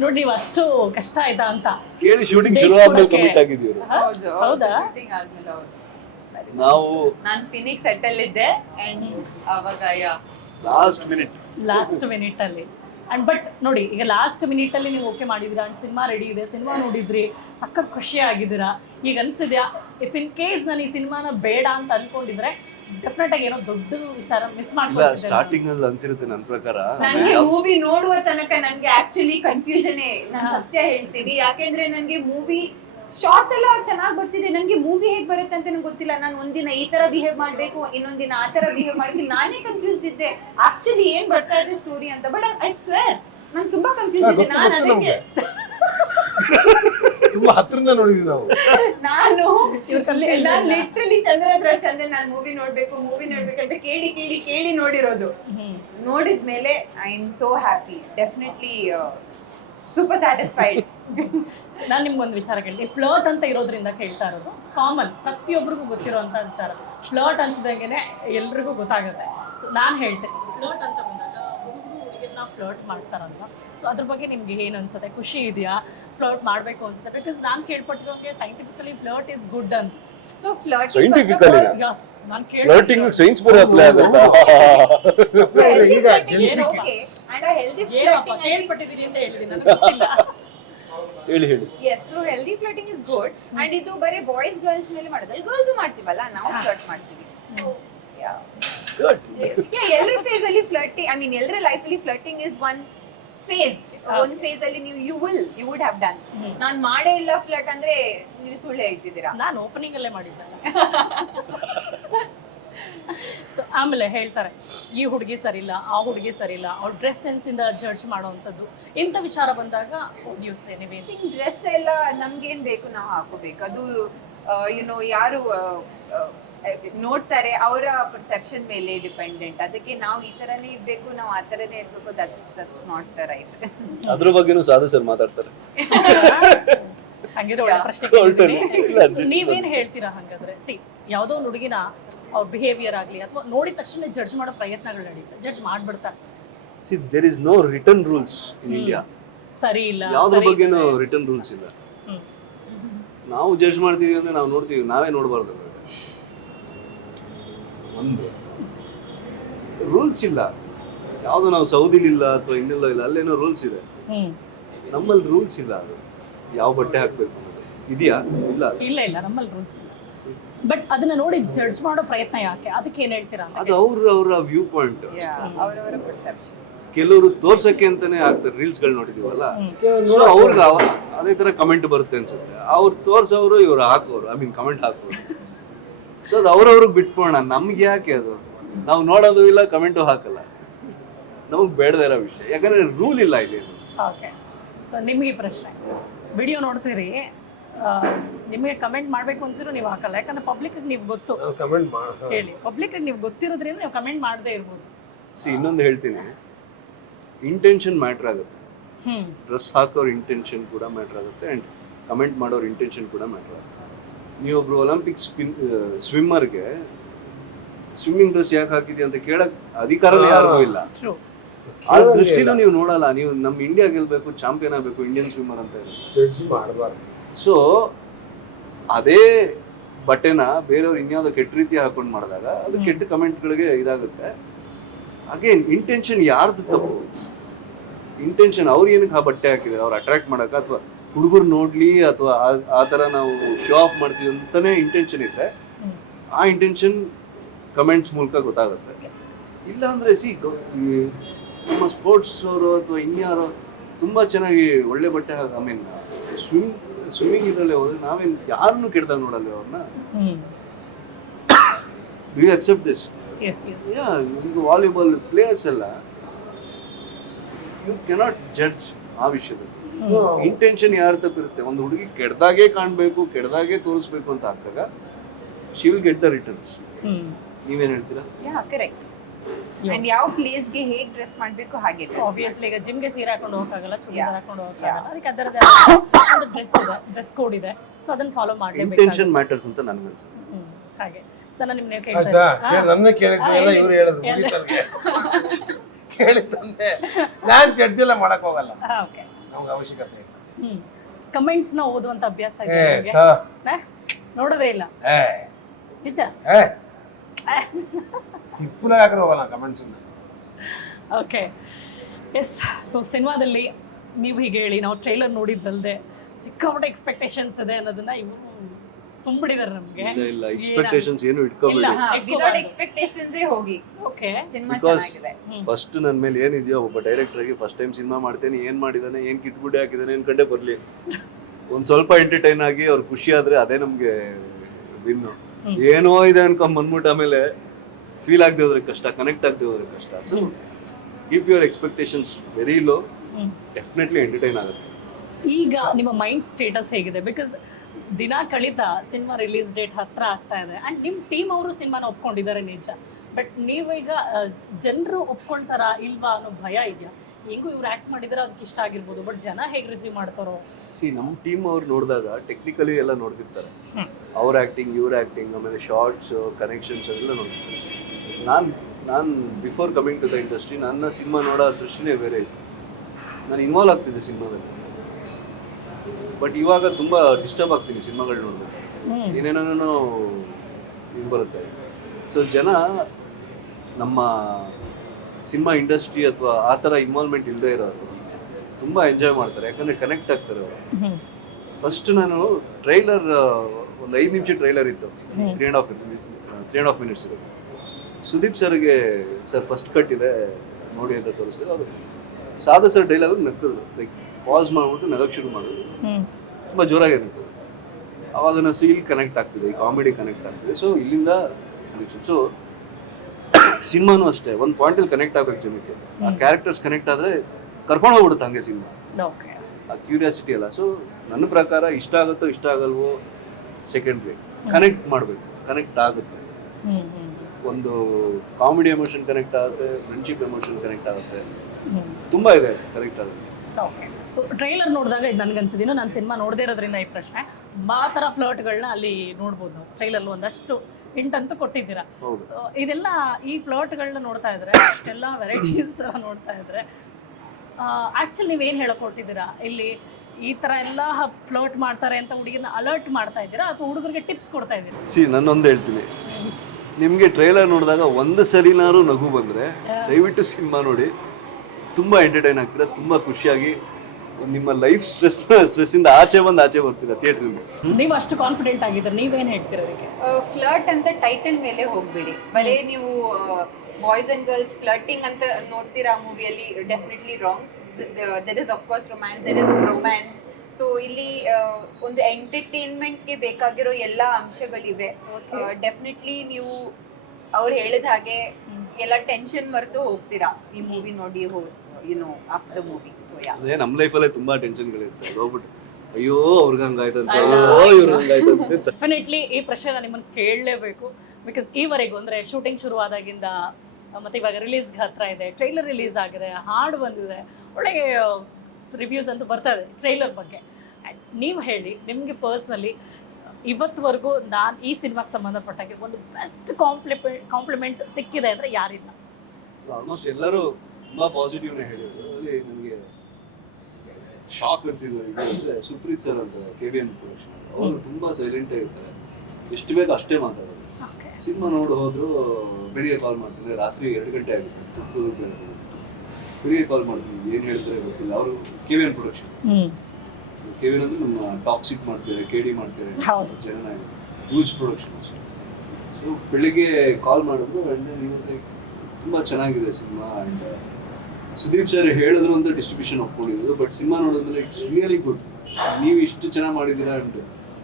ನೋಡಿ, ನೀವು ಅಷ್ಟು ಕಷ್ಟ ಆಯ್ತಾ ಅಂತ ಕೇಳಿ ಶೂಟಿಂಗ್ ಶುರು ಆದ್ಮೇಲೆ ಕಮಿಟ್ ಆಗಿದ್ದೀವಿ. ಹೌದಾ? ಶೂಟಿಂಗ್ ಆದ್ಮೇಲೆ ಹೌದು. ನಾವು ನಾನು ಫಿನಿಕ್ಸ್ ಸೆಟಲ್ ಇದ್ದೆ ಅಂಡ್ ಅವಾಗ ಲಾಸ್ಟ್ ಮಿನಿಟ್ ಅಲ್ಲಿ. ಅಂಡ್ ಬಟ್ ನೋಡಿ, ಈಗ ಲಾಸ್ಟ್ ಮಿನಿಟ್ ಅಲ್ಲಿ ನೀವು ಓಕೆ ಮಾಡಿದಿರಾ, ಅಂಡ್ ಸಿನಿಮಾ ರೆಡಿ ಇದೆ, ಸಿನಿಮಾ ನೋಡಿದ್ರಿ, ಸಖತ್ ಖುಷಿ ಆಗಿದ್ದೀರಾ. ಈಗ ಅನ್ಸಿದ್ಯಾ ಇಫ್ ಇನ್ ಕೇಸ್ ನಾನು ಈ ಸಿನಿಮಾನ ಬೇಡ ಅಂತ ಅನ್ಕೊಂಡಿದ್ರೆ ಡೆಫಿನೆಟ್ ಆಗಿ ಏನೋ ದೊಡ್ಡ ವಿಚಾರ ಮಿಸ್ ಮಾಡ್ತೀನಿ? ಸ್ಟಾರ್ಟಿಂಗ್ ಅಲ್ಲಿ ಅನ್ಸಿರುತ್ತೆ ನನ್ನ ಪ್ರಕಾರ. ನಂಗೆ ಮೂವಿ ನೋಡುವ ತನಕ ನಂಗೆ ಆಕ್ಚುಲಿ ಕನ್ಫ್ಯೂಷನ್, ನಾನು ಸತ್ಯ ಹೇಳ್ತೀನಿ. ಯಾಕೆಂದ್ರೆ ನಂಗೆ ಮೂವಿ ಶಾರ್ಟ್ಸ್ ಎಲ್ಲ ಚೆನ್ನಾಗಿ ಬರ್ತಿದೆ, ನಂಗೆ ಮೂವಿ ಹೇಗ್ ಬರುತ್ತೆ ಅಂತ ನಂಗೆ ಗೊತ್ತಿಲ್ಲ. ನಾನು ಒಂದಿನ ಈ ತರ ಬಿಹೇವ್ ಮಾಡ್ಬೇಕು, ಇನ್ನೊಂದಿನ ಆ ತರ ಬಿಹೇವ್ ಮಾಡಕ್ಕೆ ನಾನೇ ಕನ್ಫ್ಯೂಸ್ಡ್ ಇದ್ದೆ ಆಕ್ಚುಲಿ ಏನ್ ಬರ್ತಾ ಇದೆ ಸ್ಟೋರಿ ಅಂತ. ಬಟ್ ಐ ಸ್ವೇರ್ ನಾನು ತುಂಬಾ ಕನ್ಫ್ಯೂಸ್ ಇದ್ದೆ. ನಾನು ಅದಕ್ಕೆ ತುಂಬಾ ಹತ್ರದಿಂದ ನೋಡಿದ್ವಿ ನಾವು. ನಾನು ಲಿಟ್ರಲಿ ಚಂದನ್ ನಾನು ಮೂವಿ ನೋಡ್ಬೇಕು ಅಂತ ಕೇಳಿ ನೋಡಿರೋದು. ನೋಡಿದ್ಮೇಲೆ I am so happy, definitely super satisfied. ನಾನು ನಿಮ್ಗೊಂದು ವಿಚಾರ ಕೇಳ್ತೀನಿ. ಫ್ಲರ್ಟ್ ಅಂತ ಇರೋದ್ರಿಂದ ಕೇಳ್ತಾ ಇರೋದು, ಕಾಮನ್ ಪ್ರತಿಯೊಬ್ಬರಿಗೂ ಗೊತ್ತಿರೋಂಥ ವಿಚಾರ. ಫ್ಲರ್ಟ್ ಅಂತಿದಂಗೆನೆ ಎಲ್ರಿಗೂ ಗೊತ್ತಾಗುತ್ತೆ. ಸೊ ನಾನು ಹೇಳ್ತೇನೆ, ಫ್ಲರ್ಟ್ ಅಂತ ಬಂದಾಗ ಹುಡುಗರನ್ನ ಫ್ಲರ್ಟ್ ಮಾಡ್ತಾರಲ್ವ, ಸೊ ಅದ್ರ ಬಗ್ಗೆ ನಿಮ್ಗೆ ಏನು ಅನ್ಸುತ್ತೆ? ಖುಷಿ ಇದೆಯಾ ಫ್ಲರ್ಟ್ ಮಾಡಬೇಕು ಅನ್ಸುತ್ತೆ? ಬಿಕಾಸ್ ನಾನು ಕೇಳ್ಪಟ್ಟಿರೋಂಗೆ ಸೈಂಟಿಫಿಕಲಿ ಫ್ಲರ್ಟ್ ಇಸ್ ಗುಡ್ ಅಂತ. ಸೊ ಫ್ಲರ್ಟ್ ಸೈಂಟಿಫಿಕಲಿ ಯಸ್, ನಾನು ಫ್ಲರ್ಟಿಂಗ್ ಸೈನ್ಸ್ ಪೂರ ಅಪ್ಲೈ ಆಗುತ್ತಾ? ಈಗ Gen Z kids and uh healthy ಏನಪ್ಪ ಫ್ಲರ್ಟಿಂಗ್ ಕೇಳ್ಪಟ್ಟಿದ್ದೀನಿ ಅಂತ ಹೇಳಿದ್ದೀನಿ, ನನಗೆ ಗೊತ್ತಿಲ್ಲ. ಹೇಳಿ yes, so healthy flirting is good. And ಇದು ಬರೀ ಬಾಯ್ಸ್ ಗರ್ಲ್ಸ್ ಮೇಲೆ ಮಾಡೋದಲ್ಲ, ಗರ್ಲ್ಸ್ ಮಾಡ್ತೀವಲ್ಲ, ನಾವು ಫ್ಲರ್ಟ್ ಮಾಡ್ತೀವಿ. So good. ಎಲ್ಲರ ಫೇಸ್ ಅಲ್ಲಿ ಫ್ಲರ್ಟಿಂಗ್, ಐ ಮೀನ್ ಎಲ್ಲರ ಲೈಫ್ ಅಲ್ಲಿ ಫ್ಲರ್ಟಿಂಗ್ ಇಸ್ ಒನ್ ಫೇಸ್. ಒಂದ್ ಫೇಸ್ ಅಲ್ಲಿ ನೀವು ಯು ವುಡ್ ಹ್ಯಾವ್ ಡನ್. ನಾನ್ ಮಾಡೇ ಇಲ್ಲ ಫ್ಲರ್ಟ್ ಅಂದ್ರೆ ನೀವು ಸುಳ್ಳು ಹೇಳ್ತಿದ್ದೀರಾ. ನಾನು ಓಪನಿಂಗ್ ಅಲ್ಲೇ ಮಾಡಿದ್ದಲ್ಲ. ಸೊ ಆಮೇಲೆ ಹೇಳ್ತಾರೆ ಈ ಹುಡುಗಿ ಸರಿಯಿಲ್ಲ, ಆ ಹುಡುಗಿ ಸರಿಯಿಲ್ಲ, ಅವ್ರ ಡ್ರೆಸ್ ಸೆನ್ಸಿಂದ ಜಡ್ಜ್ ಮಾಡೋವಂಥದ್ದು, ಇಂಥ ವಿಚಾರ ಬಂದಾಗ ನ್ಯೂಸೇ ನೀವೇನು? ಡ್ರೆಸ್ ಎಲ್ಲ ನಮ್ಗೇನ್ ಬೇಕು ನಾವು ಹಾಕೋಬೇಕು. ಅದು ಯುನೋ ಯಾರು ನೋಡ್ತಾರೆ ಅವರ ಪರ್ಸೆಪ್ಷನ್ ಮೇಲೆ ಡಿಪೆಂಡೆಂಟ್. ಅದಕ್ಕೆ ನಾವು ಈ ತರನೇ ಇರ್ಬೇಕು, ನಾವು ಆ ತರನೇ ಇರ್ಬೇಕು, ದಟ್ಸ್ ನಾಟ್ ದ ರೈಟ್. ಅದ್ರ ಬಗ್ಗೆನೂ ಸಾಧು ಸರ್ ಮಾತಾಡ್ತಾರೆ. ಹಂಗಿದ್ರೆ ಒಳ್ಳೆ ಪ್ರಶ್ನೆ ಕೇಳಿದ್ದೀನಿ. So, ನೀವೇನ್ ಹೇಳ್ತೀರಾ ಹಂಗಾದ್ರೆ? ಸಿ ಯಾವುದೋ ಒಂದು ಹುಡುಗಿನ ಅವ್ರ ಬಿಹೇವಿಯರ್ ಆಗಲಿ ಅಥವಾ ನೋಡಿದ ತಕ್ಷಣ ಜಡ್ಜ್ ಮಾಡೋ ಪ್ರಯತ್ನಗಳು ನಡೀತಾರೆ, ಜಡ್ಜ್ ಮಾಡ್ಬಿಡ್ತಾರೆ. See there is no return rules in India. ಸರಿ ಇಲ್ಲ, ಯಾವ್ದ್ರ ಸರಿ ಬಗ್ಗೆನೂ ಇಲ್ಲ. ರಿಟರ್ನ್ ರೂಲ್ಸ್ ಇಲ್ಲ. ಹ್ಮ್. ನಾವು ಜಡ್ಜ್ ಮಾಡ್ತೀವಿ ಅಂದ್ರೆ ನಾವು ನೋಡ್ತೀವಿ, ನಾವೇ ನೋಡಬಾರ್ದು. ಒಂದು ರೂಲ್ಸ್ ಇಲ್ಲ, ಯಾವುದು ನಾವು ಸೌದಿಲಿ ಇಲ್ಲ ಅಥವಾ ಇನ್ನೆಲ್ಲ ಇಲ್ಲ, ಅಲ್ಲೇನೋ ರೂಲ್ಸ್ ಇದೆ. ನಮ್ಮಲ್ಲಿ ರೂಲ್ಸ್ ಇಲ್ಲ. ಅದು ಯಾವ ಬಟ್ಟೆ ಹಾಕ್ಬೇಕು ಅನ್ನೋದು ಇದೆಯಾ? ಇಲ್ಲ ಇಲ್ಲ ಇಲ್ಲ, ನಮ್ಮಲ್ಲಿ ರೂಲ್ಸ್ ಇಲ್ಲ. ಬಟ್ ಅದನ್ನ ನೋಡಿ ಜಡ್ಜ್ ಮಾಡೋ ಪ್ರಯತ್ನ ಯಾಕೆ? ಅದಕ್ಕೆ ಏನ್ ಹೇಳ್ತೀರಾ ಅಂತ? ಅದು ಅವ್ರ ವ್ಯೂ ಪಾಯಿಂಟ್. ಅವರವರ ಪರ್ಸೆಪ್ಷನ್. ಕೆಲವರು ತೋರ್ಸಕ್ಕೆ ಅಂತಾನೆ ಹಾಕ್ತಾರೆ, ರೀಲ್ಸ್ಗಳು ನೋಡಿದೀವಲ್ಲ, ಸೊ ಅವ್ರಿಗೆ ಅದೇ ತರ ಕಮೆಂಟ್ ಬರುತ್ತೆ ಅನ್ಸುತ್ತೆ. ಅವ್ರು ತೋರ್ಸೋರು, ಇವ್ರು ಹಾಕೋರು, ಐ ಮೀನ್ ಕಮೆಂಟ್ ಹಾಕೋರು. ಸೊ ಅದು ಅವ್ರವ್ರಿಗೆ ಬಿಟ್ಬೋಣ, ನಮ್ಗೆ ಯಾಕೆ ಅದು? ನಾವು ನೋಡೋದು ಇಲ್ಲ, ಕಮೆಂಟು ಹಾಕಲ್ಲ, ನಮಗೆ ಬೇಡದೇ ಇರೋ ವಿಷಯ. ಯಾಕಂದ್ರೆ ರೂಲ್ ಇಲ್ಲ ಇಲ್ಲಿ. ಓಕೆ, ಸೊ ನಿಮಗೆ ಈ ಪ್ರಶ್ನೆ, ವಿಡಿಯೋ ನೋಡ್ತೀರಿ, ನಿಮಗೆ ಕಮೆಂಟ್ ಮಾಡಬೇಕು ಅನ್ಸಿರೋ ನೀವು ಹಾಕಲ್ಲ, ಯಾಕಂದ್ರೆ ಪಬ್ಲಿಕ್ಗೆ ನೀವು ಗೊತ್ತು. ಕಮೆಂಟ್ ಹೇಳಿ, ಪಬ್ಲಿಕ್ಗೆ ನೀವು ಗೊತ್ತಿರೋದ್ರಿಂದ ನೀವು ಕಮೆಂಟ್ ಮಾಡದೇ ಇರ್ಬೋದು. ಇನ್ನೊಂದು ಹೇಳ್ತೀನಿ, ಇಂಟೆನ್ಷನ್ ಮ್ಯಾಟ್ರ್ ಆಗುತ್ತೆ. ಡ್ರೆಸ್ ಹಾಕೋರ್ ಇಂಟೆನ್ಷನ್ ಕೂಡ ಮ್ಯಾಟ್ರ್ ಆಗುತ್ತೆ, ಆ್ಯಂಡ್ ಕಮೆಂಟ್ ಮಾಡೋರ್ ಇಂಟೆನ್ಷನ್ ಕೂಡ ಮ್ಯಾಟ್ರ್ ಆಗುತ್ತೆ. ನೀವೊಬ್ರು ಒಲಿಂಪಿಕ್ ಸ್ವಿಮ್ಮರ್ಗೆ ಸ್ವಿಮ್ಮಿಂಗ್ ಡ್ರೆಸ್ ಯಾಕೆ ಹಾಕಿದ್ಯಾ ಅಂತ ಕೇಳಕ್ ಅಧಿಕಾರನೇ ಯಾರಿಗೂ ಇಲ್ಲ. ಆ ದೃಷ್ಟಿನೂ ನೀವು ನೋಡಲ್ಲ. ನೀವು ನಮ್ಮ ಇಂಡಿಯಾ ಗೆಲ್ಬೇಕು, ಚಾಂಪಿಯನ್ ಆಗಬೇಕು, ಇಂಡಿಯನ್ ಸ್ವಿಮ್ಮರ್ ಅಂತ ಇರುತ್ತೆ. ಜಡ್ಜ್ ಮಾಡಬಾರ್ದು. ಸೊ ಅದೇ ಬಟ್ಟೆನ ಬೇರೆಯವ್ರು ಇನ್ಯಾವುದೋ ಕೆಟ್ಟ ರೀತಿ ಹಾಕೊಂಡು ಮಾಡಿದಾಗ ಅದು ಕೆಟ್ಟ ಕಮೆಂಟ್ಗಳಿಗೆ ಇದಾಗುತ್ತೆ. ಅಗೇನ್ ಇಂಟೆನ್ಷನ್ ಯಾರ್ದು ತಪ್ಪು? ಇಂಟೆನ್ಷನ್ ಅವ್ರು ಏನಕ್ಕೆ ಆ ಬಟ್ಟೆ ಹಾಕಿದ್ದಾರೆ? ಅವ್ರು ಅಟ್ರಾಕ್ಟ್ ಮಾಡಕ ಅಥವಾ ಹುಡುಗರು ನೋಡ್ಲಿ ಅಥವಾ ಆ ಥರ ನಾವು ಶೋ ಆಫ್ ಮಾಡ್ತೀವಿ ಅಂತಾನೆ ಇಂಟೆನ್ಷನ್ ಇದ್ರೆ ಆ ಇಂಟೆನ್ಷನ್ ಕಮೆಂಟ್ಸ್ ಮೂಲಕ ಗೊತ್ತಾಗುತ್ತೆ. ಇಲ್ಲ ಅಂದ್ರೆ ನಮ್ಮ ಸ್ಪೋರ್ಟ್ಸ್ ಅವರು ಅಥವಾ ಇನ್ಯಾರೋ ತುಂಬ ಚೆನ್ನಾಗಿ ಒಳ್ಳೆ ಬಟ್ಟೆ ಐ ಮೀನ್ ಸ್ವಿಮ್ಮಿಂಗ್ ಇದರಲ್ಲೇ ಹೋದ್ರೆ ನಾವೇನು ಯಾರನ್ನು ಕೆಡ್ದಾಗ ನೋಡಲ್ಲ ಅವ್ರನ್ನ. Do you accept this? ಈಗ ವಾಲಿಬಾಲ್ ಪ್ಲೇಯರ್ಸ್ ಎಲ್ಲ ಯು ಕೆನಾಟ್ ಜಡ್ಜ್ ಆ ವಿಷಯದಲ್ಲಿ. ಇಂಟೆನ್ಷನ್ ಯಾರು ತಪ್ಪಿರುತ್ತೆ? ಒಂದು ಹುಡುಗಿ ಕೆಡ್ದಾಗೆ ಕಾಣಬೇಕು, ಕೆಡ್ದಾಗೆ ತೋರಿಸ್ಬೇಕು ಅಂತ ಹಾಕಿದಾಗ she will get the returns. ನೀವೇನು ಹೇಳ್ತೀರಾ? ಕರೆಕ್ಟ್. ಅಂಡ್ ಯಾವ ಪ್ಲೇಸ್ಗೆ ಹೇಗೆ ಡ್ರೆಸ್ ಮಾಡಬೇಕು ಹಾಗೆ. ಆಬ್ವಿಯಸ್ಲಿ ಈಗ ಜಿಮ್ಗೆ ಸೀರೆ ಹಾಕೊಂಡು ಹೋಗಕ್ಕಾಗಲ್ಲ, ಚೂಡಿದಾರ್ ಹಾಕೊಂಡು ಹೋಗಕ್ಕಾಗಲ್ಲ. ಅದಕ್ಕೆ ಅದರದೇ ಒಂದು ಡ್ರೆಸ್ ಇದೆ, ಡ್ರೆಸ್ ಕೋಡ್ ಇದೆ. ಸೊ ಅದನ್ನ ಫಾಲೋ ಮಾಡಲೇಬೇಕು. ಇಂಟೆನ್ಷನ್ ಮ್ಯಾಟರ್ಸ್ ಅಂತ ನನಗೆ ಅನ್ಸುತ್ತೆ. ಹಾಗೆ ಸರ್, ನಾನು ನಿಮ್ಮನ್ನ ಆಯ್ತಾ? ನನ್ನ ಕೇಳಿದ್ದೆಲ್ಲ ಇವ್ರು ಹೇಳಿದ್ರು ಕೇಳಿದ್ದಂತೆ. ನಾನು ಜಡ್ಜ್ ಎಲ್ಲ ಮಾಡಕ್ ಹೋಗಲ್ಲ, ಓಕೆ, ನಮ್ಗೆ ಅವಶ್ಯಕತೆ ಇಲ್ಲ. ಕಮೆಂಟ್ಸ್ ನ ಓದುವಂತ ಅಭ್ಯಾಸ ಇದೆ ನಿಮಗೆ? ನೋಡೋದೇ ಇಲ್ಲ, ನಿಜ? ತಿಪ್ಪುಲಾಗ ಹಾಕಿ ಹೋಗಲ್ಲ ಕಮೆಂಟ್ಸ್. Okay, S. ಸೊ ಸಿನಿಮಾದಲ್ಲಿ ನೀವು ಹೀಗೆ ಹೇಳಿ, ನಾವು ಟ್ರೈಲರ್ ನೋಡಿದ್ದಲ್ದೆ ಸಿಕ್ಕಾಪಟ್ಟೆ ಎಕ್ಸ್ಪೆಕ್ಟೇಷನ್ಸ್ ಇದೆ ಅನ್ನೋದನ್ನ ಇವರು ತುಂಬಿಡಿದಾರೆ ನಮಗೆ. ಇಲ್ಲ, ಎಕ್ಸ್ಪೆಕ್ಟೇಷನ್ಸ್ ಏನು ಇಟ್ಕೋಬೇಡಿ. ವಿತೌಟ್ ಎಕ್ಸ್ಪೆಕ್ಟೇಷನ್ಸ್ ಹೋಗಿ. ಓಕೆ, ಸಿನಿಮಾ ಚೆನ್ನಾಗಿದೆ. ಫಸ್ಟ್ ನನ್ನ ಮೇಲೆ ಏನಿದೆಯೋ, ಒಬ್ಬ ಡೈರೆಕ್ಟರ್ ಆಗಿ ಫಸ್ಟ್ ಟೈಮ್ ಸಿನಿಮಾ ಮಾಡ್ತೇನೆ, ಏನ್ ಮಾಡಿದಾನೆ, ಏನ್ ಕಿತ್ಗುಡ್ಡೆ ಹಾಕಿದಾನೆ ಅನ್ಕೊಂಡೇ ಬರ್ಲಿ. ಒಂದ್ ಸ್ವಲ್ಪ ಎಂಟರ್ಟೈನ್ ಆಗಿ ಅವ್ರು ಖುಷಿ ಆದ್ರೆ ಅದೇ ನಮ್ಗೆ ವಿನ್ನು. ಏನೋ ಇದೆ ಅನ್ಕೊಂಡ್ ಬಂದ್ಬಿಟ್ಟು ಆಮೇಲೆ ಫೀಲ್ ಆಗದೆ ಹೋದ್ರೆ ಕಷ್ಟ, ಕನೆಕ್ಟ್ ಆಗದೆ ಹೋದ್ರೆ ಕಷ್ಟ. So keep your expectations very low, definitely entertain ಆಗುತ್ತೆ. ಈಗ ನಿಮ್ಮ ಮೈಂಡ್ ಸ್ಟೇಟಸ್ ಹೇಗಿದೆ? ಬಿಕಾಸ್ ದಿನ ಕಳೀತಾ ಸಿನಿಮಾ ರಿಲೀಸ್ ಡೇಟ್ ಹತ್ರ ಆಗ್ತಾ ಇದೆ, ಆ್ಯಂಡ್ ನಿಮ್ಮ ಟೀಮ್ ಅವರು ಸಿನಿಮಾನ ಒಪ್ಕೊಂಡಿದ್ದಾರೆ ನಿಜ. ಬಟ್ ನೀವೀಗ ಜನರು ಒಪ್ಕೊಳ್ತಾರಾ ಇಲ್ವಾ ಅನ್ನೋ ಭಯ ಇದೆಯಾ? ಹೆಂಗೂ ಇವ್ರು ಆ್ಯಕ್ಟ್ ಮಾಡಿದ್ರೆ ಅದಕ್ಕೆ ಇಷ್ಟ ಆಗಿರ್ಬೋದು, ಬಟ್ ಜನ ಹೇಗೆ ರಿಸೀವ್ ಮಾಡ್ತಾರೋ? ನಮ್ಮ ಟೀಮ್ ಅವ್ರು ನೋಡಿದಾಗ ಟೆಕ್ನಿಕಲಿ ಎಲ್ಲ ನೋಡ್ತಿರ್ತಾರೆ, ಅವ್ರ ಆ್ಯಕ್ಟಿಂಗ್, ಇವ್ರ ಆ್ಯಕ್ಟಿಂಗ್, ಆಮೇಲೆ ಶಾರ್ಟ್ಸ್, ಕನೆಕ್ಷನ್ಸ್ ಎಲ್ಲ ನೋಡ್ತಿರ್ತಾರೆ. ನಾನು before coming to the industry ನನ್ನ ಸಿನಿಮಾ ನೋಡೋ ದೃಷ್ಟಿನೇ ಬೇರೆ ಇತ್ತು. ನಾನು ಇನ್ವಾಲ್ವ್ ಆಗ್ತಿದ್ದೆ ಸಿನಿಮಾದಲ್ಲಿ, ಬಟ್ ಇವಾಗ ತುಂಬ ಡಿಸ್ಟರ್ಬ್ ಆಗ್ತೀನಿ ಸಿನಿಮಾಗಳು ನೋಡ್ಬೇಕು, ಏನೇನೋ ಇದು ಬರುತ್ತೆ. ಸೊ ಜನ ನಮ್ಮ ಸಿನಿಮಾ ಇಂಡಸ್ಟ್ರಿ ಅಥವಾ ಆ ಥರ ಇನ್ವಾಲ್ವ್ಮೆಂಟ್ ಇಲ್ಲದೆ ಇರೋರು ತುಂಬ ಎಂಜಾಯ್ ಮಾಡ್ತಾರೆ, ಯಾಕಂದರೆ ಕನೆಕ್ಟ್ ಆಗ್ತಾರೆ ಅವರು. ಫಸ್ಟ್ ನಾನು ಟ್ರೈಲರ್ ಒಂದು 5 ನಿಮಿಷ ಟ್ರೈಲರ್ ಇತ್ತು, 3.5 ಮಿನಿಟ್ಸ್ ಇರುತ್ತೆ. ಸುದೀಪ್ ಸರ್ಗೆ ಸರ್ ಫಸ್ಟ್ ಕಟ್ ಇದೆ ನೋಡಿ ಅಂತ ತೋರಿಸ್ತಾರೆ. ಅವರು ಸಾಧು ಸರ್ ಡೈಲಾಗ್ ನಕ್ಕರು, ಲೈಕ್ ಪಾಸ್ ಮಾಡಿಬಿಟ್ಟು ನಗಕ್ಕೆ ಶುರು ಮಾಡೋದು, ತುಂಬ ಜೋರಾಗಿ ನಕ್ಕರು. ಅವಾಗ ನಾವು ಸೀಲ್ ಕನೆಕ್ಟ್ ಆಗ್ತಿದೆ, ಈ ಕಾಮಿಡಿ ಕನೆಕ್ಟ್ ಆಗ್ತಿದೆ. ಸೊ ಇಲ್ಲಿಂದ ಕನೆಕ್ಷನ್. ಸೊ ಸಿನಿಮಾನು ಅಷ್ಟೇ ಒಂದು ಪಾಯಿಂಟಲ್ಲಿ ಕನೆಕ್ಟ್ ಆಗ್ಬೇಕು ಜನಕ್ಕೆ. ಆ ಕ್ಯಾರೆಕ್ಟರ್ಸ್ ಕನೆಕ್ಟ್ ಆದರೆ ಕರ್ಕೊಂಡು ಹೋಗ್ಬಿಡುತ್ತೆ ಹಂಗೆ ಸಿನಿಮಾ. ಓಕೆ. ಆ ಕ್ಯೂರಿಯಾಸಿಟಿ ಅಲ್ಲ. ಸೊ ನನ್ನ ಪ್ರಕಾರ ಇಷ್ಟ ಆಗುತ್ತೋ ಇಷ್ಟ ಆಗಲ್ವೋ ಸೆಕೆಂಡ್ರಿ, ಕನೆಕ್ಟ್ ಮಾಡಬೇಕು, ಕನೆಕ್ಟ್ ಆಗುತ್ತೆ. ಒಂದು ಕಾಮಿಡಿ ಎಮೋಷನ್ ಕನೆಕ್ಟ್ ಆಗುತ್ತೆ, ಫ್ರೆಂಡ್ಶಿಪ್ ಎಮೋಷನ್ ಕನೆಕ್ಟ್ ಆಗುತ್ತೆ, ತುಂಬ ಇದೆ ಕನೆಕ್ಟ್ ಆಗುತ್ತೆ. ಓಕೆ. ಸೊ ಟ್ರೈಲರ್ ನೋಡಿದಾಗ ಇದು ನನಗನ್ಸಿದ್ದೀನೋ ನಾನು ಸಿನಿಮಾ ನೋಡದೇ ಇರೋದ್ರಿಂದ ಈ ಪ್ರಶ್ನೆ, ತುಂಬ ಥರ ಫ್ಲರ್ಟ್ಗಳನ್ನ ಅಲ್ಲಿ ನೋಡ್ಬೋದು ನಾವು ಟ್ರೈಲರ್ ಒಂದಷ್ಟು ಹಿಂಟ್ ಅಂತೂ ಕೊಟ್ಟಿದ್ದೀರಾ. ಹೌದು. So, ಇದೆಲ್ಲ ಈ ಫ್ಲರ್ಟ್ಗಳನ್ನ ನೋಡ್ತಾ ಇದ್ರೆ ಅಷ್ಟೆಲ್ಲ ವೆರೈಟೀಸ್ ನೋಡ್ತಾ ಇದ್ರೆ ಆ್ಯಕ್ಚುಲಿ ನೀವೇನು ಹೇಳಕೊಟ್ಟಿದ್ದೀರಾ ಇಲ್ಲಿ? ಈ ಥರ ಎಲ್ಲ ಫ್ಲರ್ಟ್ ಮಾಡ್ತಾರೆ ಅಂತ ಹುಡುಗಿನ ಅಲರ್ಟ್ ಮಾಡ್ತಾ ಇದ್ದೀರಾ ಅಥವಾ ಹುಡುಗರಿಗೆ ಟಿಪ್ಸ್ ಕೊಡ್ತಾ ಇದ್ದೀರಾ? ನನ್ನೊಂದು ಹೇಳ್ತೀನಿ, ನಿಮಗೆ ಟ್ರೈಲರ್ ನೋಡಿದಾಗ ಒಂದು ಸರಿನಾರು ನಗು ಬಂದರೆ ದಯವಿಟ್ಟು ಸಿನಿಮಾ ನೋಡಿ. ತುಂಬ ಎಂಟರ್ಟೈನ್ ಆಗ್ತೀರಾ, ತುಂಬ ಖುಷಿಯಾಗಿ ನಿಮ್ಮ ಲೈಫ್ ಸ್ಟ್ರೆಸ್ಸಿಂದ ಆಚೆ ಬರ್ತೀರಾ ಥಿಯೇಟ್ರಿಂದ. ನೀವು ಅಷ್ಟು ಕಾನ್ಫಿಡೆಂಟ್ ಆಗಿದ್ರೆ ನೀವೇನು ಹೇಳ್ತೀರಾ ಅದಕ್ಕೆ? ಫ್ಲರ್ಟ್ ಅಂತ ಟೈಟಲ್ ಮೇಲೆ ಹೋಗ್ಬೇಡಿ, ಬರೀ ನೀವು ಬಾಯ್ಸ್ ಅಂಡ್ ಗರ್ಲ್ಸ್ ಫ್ಲರ್ಟಿಂಗ್ ಅಂತ ನೋಡ್ತೀರಾ ಮೂವಿಯಲ್ಲಿ, definitely wrong. There is of course romance, there is romance. So ಇಲ್ಲಿ ಒಂದು ಎಂಟರ್ಟೈನ್ಮೆಂಟ್ಗೆ ಬೇಕಾಗಿರೋ ಎಲ್ಲ ಅಂಶಗಳಿವೆ. ಡೆಫಿನೆಟ್ಲಿ ನೀವು ಅವ್ರು ಹೇಳಿದ ಹಾಗೆ ಎಲ್ಲ ಟೆನ್ಷನ್ ಮರೆತು ಹೋಗ್ತೀರಾ ಈ ಮೂವಿ ನೋಡಿ ಆಫ್ಟರ್ ದ ಮೂವಿ. ಸೊ ಅದೇ ನಮ್ಮ ಲೈಫಲ್ಲೇ ತುಂಬಾ ಟೆನ್ಷನ್ಗಳಿರುತ್ತೆ. ಅದು ಹೋಗ್ಬಿಟ್ಟು ಅಯ್ಯೋ ಅವ್ರಿಗೆ ಹಂಗಾಯ್ತು ಅಂತ, ಇವ್ರು ಹಂಗಾಯ್ತು ಅಂತ. ಡೆಫಿನೆಟ್ಲಿ ಈ ಪ್ರಶ್ನೆ ನಿಮ್ಮನ್ನು ಕೇಳಲೇಬೇಕು. ಬಿಕಾಸ್ ಈವರೆಗೂ ಅಂದರೆ ಶೂಟಿಂಗ್ ಶುರುವಾದಾಗಿಂದ ಮತ್ತು ಇವಾಗ ರಿಲೀಸ್ ಹತ್ರ ಇದೆ, ಟ್ರೈಲರ್ ರಿಲೀಸ್ ಆಗಿದೆ, ಹಾಡು ಬಂದಿದೆ, ಒಳ್ಳೆಯ ರಿವ್ಯೂಸ್ ಅಂತೂ ಬರ್ತಾ ಇದೆ ಟ್ರೈಲರ್ ಬಗ್ಗೆ. ನೀವು ಹೇಳಿ, ನಿಮಗೆ ಪರ್ಸ್ನಲಿ ಇವತ್ತುವರೆಗೂ ನಾನು ಈ ಸಿನಿಮಾಗೆ ಸಂಬಂಧಪಟ್ಟಾಗೆ ಒಂದು ಬೆಸ್ಟ್ ಕಾಂಪ್ಲಿಮೆಂಟ್ ಸಿಕ್ಕಿದೆ ಅಂದರೆ ಯಾರಿಲ್ಲ? ಆಲ್ಮೋಸ್ಟ್ ಎಲ್ಲರೂ ತುಂಬಾ ಪಾಸಿಟಿವ್ನೇ ಹೇಳಿದ್ರು. ಅಲ್ಲಿ ನನಗೆ ಶಾಕ್ ಅನ್ಸಿದ್ದು ಅಂದರೆ ಸುಪ್ರೀತ್ ಸರ್ ಅಂತ KBN ಪ್ರೊಡಕ್ಷನ್, ಅವರು ತುಂಬಾ ಸೈಲೆಂಟ್ ಆಗಿರ್ತಾರೆ, ಎಷ್ಟು ಬೇಕೋ ಅಷ್ಟೇ ಮಾತಾಡೋದು. ಸಿನಿಮಾ ನೋಡಿ ಹೋದ್ರು ಬೆಳಿಗ್ಗೆ ಕಾಲ್ ಮಾಡ್ತೀನಿ, ರಾತ್ರಿ 2 ಗಂಟೆ ಆಗುತ್ತೆ, ತುಪ್ಪು ಬೆಳಿಗ್ಗೆ ಕಾಲ್ ಮಾಡ್ತೀನಿ, ಏನು ಹೇಳ್ತಾರೆ ಗೊತ್ತಿಲ್ಲ. ಅವರು KBN ಪ್ರೊಡಕ್ಷನ್, KBN ಅಂದ್ರೆ ನಮ್ಮ ಟಾಕ್ಸಿಕ್ ಮಾಡ್ತಾರೆ, KD ಮಾಡ್ತಾರೆ, ಚೆನ್ನಾಗಿ ಹ್ಯೂಜ್ ಪ್ರೊಡಕ್ಷನ್. ಸೊ ಬೆಳಿಗ್ಗೆ ಕಾಲ್ ಮಾಡಿದ್ರು ಆ್ಯಂಡ್ ನೀವು ತುಂಬ ಚೆನ್ನಾಗಿದೆ ಸಿನಿಮಾ. ಆ್ಯಂಡ್ ಸುದೀಪ್ ಸರ್ ಹೇಳಿದ್ರು ಅಂತ ಡಿಸ್ಟ್ರಿಬ್ಯೂಷನ್ ಒಪ್ಕೊಂಡಿದ್ದು, ಬಟ್ ಸಿನಿಮಾ ನೋಡಿದ್ಮೇಲೆ ಇಟ್ಸ್ ರಿಯಲಿ ಗುಡ್, ನೀವು ಇಷ್ಟು ಚೆನ್ನಾಗಿ ಮಾಡಿದ್ದೀರಾ ಆ್ಯಂಡ್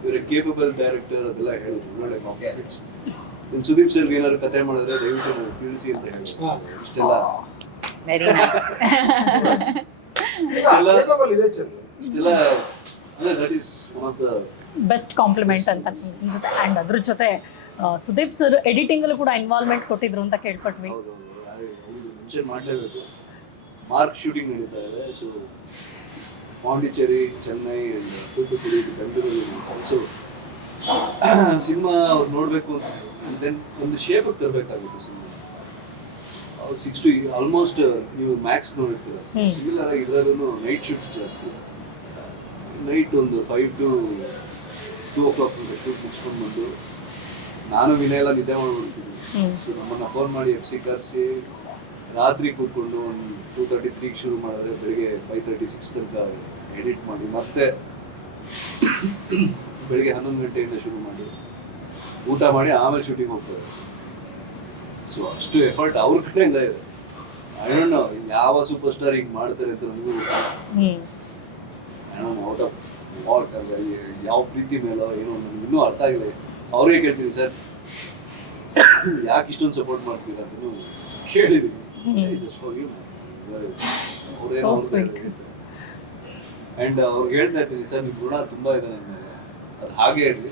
ಇವರ ಕೇಪಬಲ್ ಡೈರೆಕ್ಟರ್ ಅದೆಲ್ಲ ಹೇಳಿದ್ರು. ಒಳ್ಳೆ ಕಾಂಪ್ಲಿಮೆಂಟ್ಸ್. ಸುದೀಪ್ ಸರ್ಗೆ ಏನಾದ್ರು ಕತೆ ಮಾಡಿದ್ರೆ ದಯವಿಟ್ಟು ನನಗೆ ತಿಳಿಸಿ ಅಂತ ಹೇಳಿದ್ರು. ಇಷ್ಟೆಲ್ಲ ವೆರಿ ನೈಸ್. ಇಷ್ಟೆಲ್ಲ that is one of the best compliment ಅಂತ ಅನ್ಸುತ್ತೆ. ಆ್ಯಂಡ್ ಅದ್ರ ಜೊತೆ ಸುದೀಪ್ ಸರ್ ಎಡಿಟಿಂಗಲ್ಲೂ ಕೂಡ ಇನ್ವಾಲ್ವ್ಮೆಂಟ್ ಕೊಟ್ಟಿದ್ರು ಅಂತ ಕೇಳ್ಪಟ್ವಿ. ಹೌದು, ಮೆನ್ಷನ್ ಮಾಡಲೇಬೇಕು. ಮಾರ್ಕ್ ಶೂಟಿಂಗ್ ನಡೀತಾ ಇದೆ. ಸೊ ಪಾಂಡಿಚೇರಿ, ಚೆನ್ನೈ, ತೂತುಕುಡಿ, ಬೆಂಗಳೂರಲ್ಲಿ ಮಾಡ್ತಾರೆ. ಸೊ ಸಿನಿಮಾ ಅವ್ರು ನೋಡಬೇಕು ಅಂತ ದೆನ್ ಒಂದು ಶೇಪಿಗೆ ತರಬೇಕಾಗಿತ್ತು ಸಿನಿಮಾ. ಅವ್ರು 6 to ಆಲ್ಮೋಸ್ಟ್ ನೀವು ಮ್ಯಾಕ್ಸ್ ನೋಡಿರ್ತೀರ, ಸಿಮಿಲರ್ ಆಗಿ ಇದರಲ್ಲೂ ನೈಟ್ ಶೂಟ್ಸ್ ಜಾಸ್ತಿ. ನೈಟ್ ಒಂದು 5 to 2 o'clock ಶೂಟ್ ಮುಗಿಸ್ಕೊಂಡು ಬಂದು ನಾನು ವಿನಯ ಎಲ್ಲ ನಿದ್ದೆ ಮಾಡ್ಬಿಡ್ತಿದ್ವಿ. ಸೊ ನಮ್ಮನ್ನು ಫೋನ್ ಮಾಡಿ FC ಕರೆಸಿ ರಾತ್ರಿ ಕೂತ್ಕೊಂಡು ಒಂದು 2:33 ಶುರು ಮಾಡಿದ್ರೆ ಬೆಳಿಗ್ಗೆ 5:36 ತನಕ ಎಡಿಟ್ ಮಾಡಿ, ಮತ್ತೆ ಬೆಳಿಗ್ಗೆ 11 ಗಂಟೆಯಿಂದ ಶುರು ಮಾಡಿ ಊಟ ಮಾಡಿ ಆಮೇಲೆ ಶೂಟಿಂಗ್ ಹೋಗ್ತಾರೆ. ಸೊ ಅಷ್ಟು ಎಫರ್ಟ್ ಅವ್ರ ಕಡೆಯಿಂದ ಇದೆ. ಐ ಡೋಂಟ್ ನೋ ಯಾವ ಸೂಪರ್ ಸ್ಟಾರ್ ಹಿಂಗೆ ಮಾಡ್ತಾರೆ ಅಂತ ನನಗೂ ಔಟ್ ಆಫ್ ವಾಟ್ ಅಂದರೆ ಯಾವ ಪ್ರೀತಿ ಮೇಲೋ ಏನೋ ನನಗೆ ಇನ್ನೂ ಅರ್ಥ ಆಗಿಲ್ಲ. ಅವ್ರಿಗೆ ಕೇಳ್ತೀನಿ, ಸರ್ ಯಾಕೆ ಇಷ್ಟೊಂದು ಸಪೋರ್ಟ್ ಮಾಡ್ತೀರಾ ಅಂತಲೂ ಕೇಳಿದ್ದೀನಿ. ಆ್ಯಂಡ್ ಅವ್ರಿಗೆ ಹೇಳ್ತಾ ಇದ್ದೀನಿ, ಸರ್ ನಿಮ್ಮ ಋಣ ತುಂಬ ಇದೆ ನನ್ನ ಮೇಲೆ, ಅದು ಹಾಗೇ ಇರಲಿ,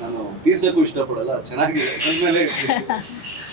ನಾನು ತೀರ್ಸೋಕ್ಕೂ ಇಷ್ಟಪಡಲ್ಲ, ಚೆನ್ನಾಗಿದೆ ಅಂದಮೇಲೆ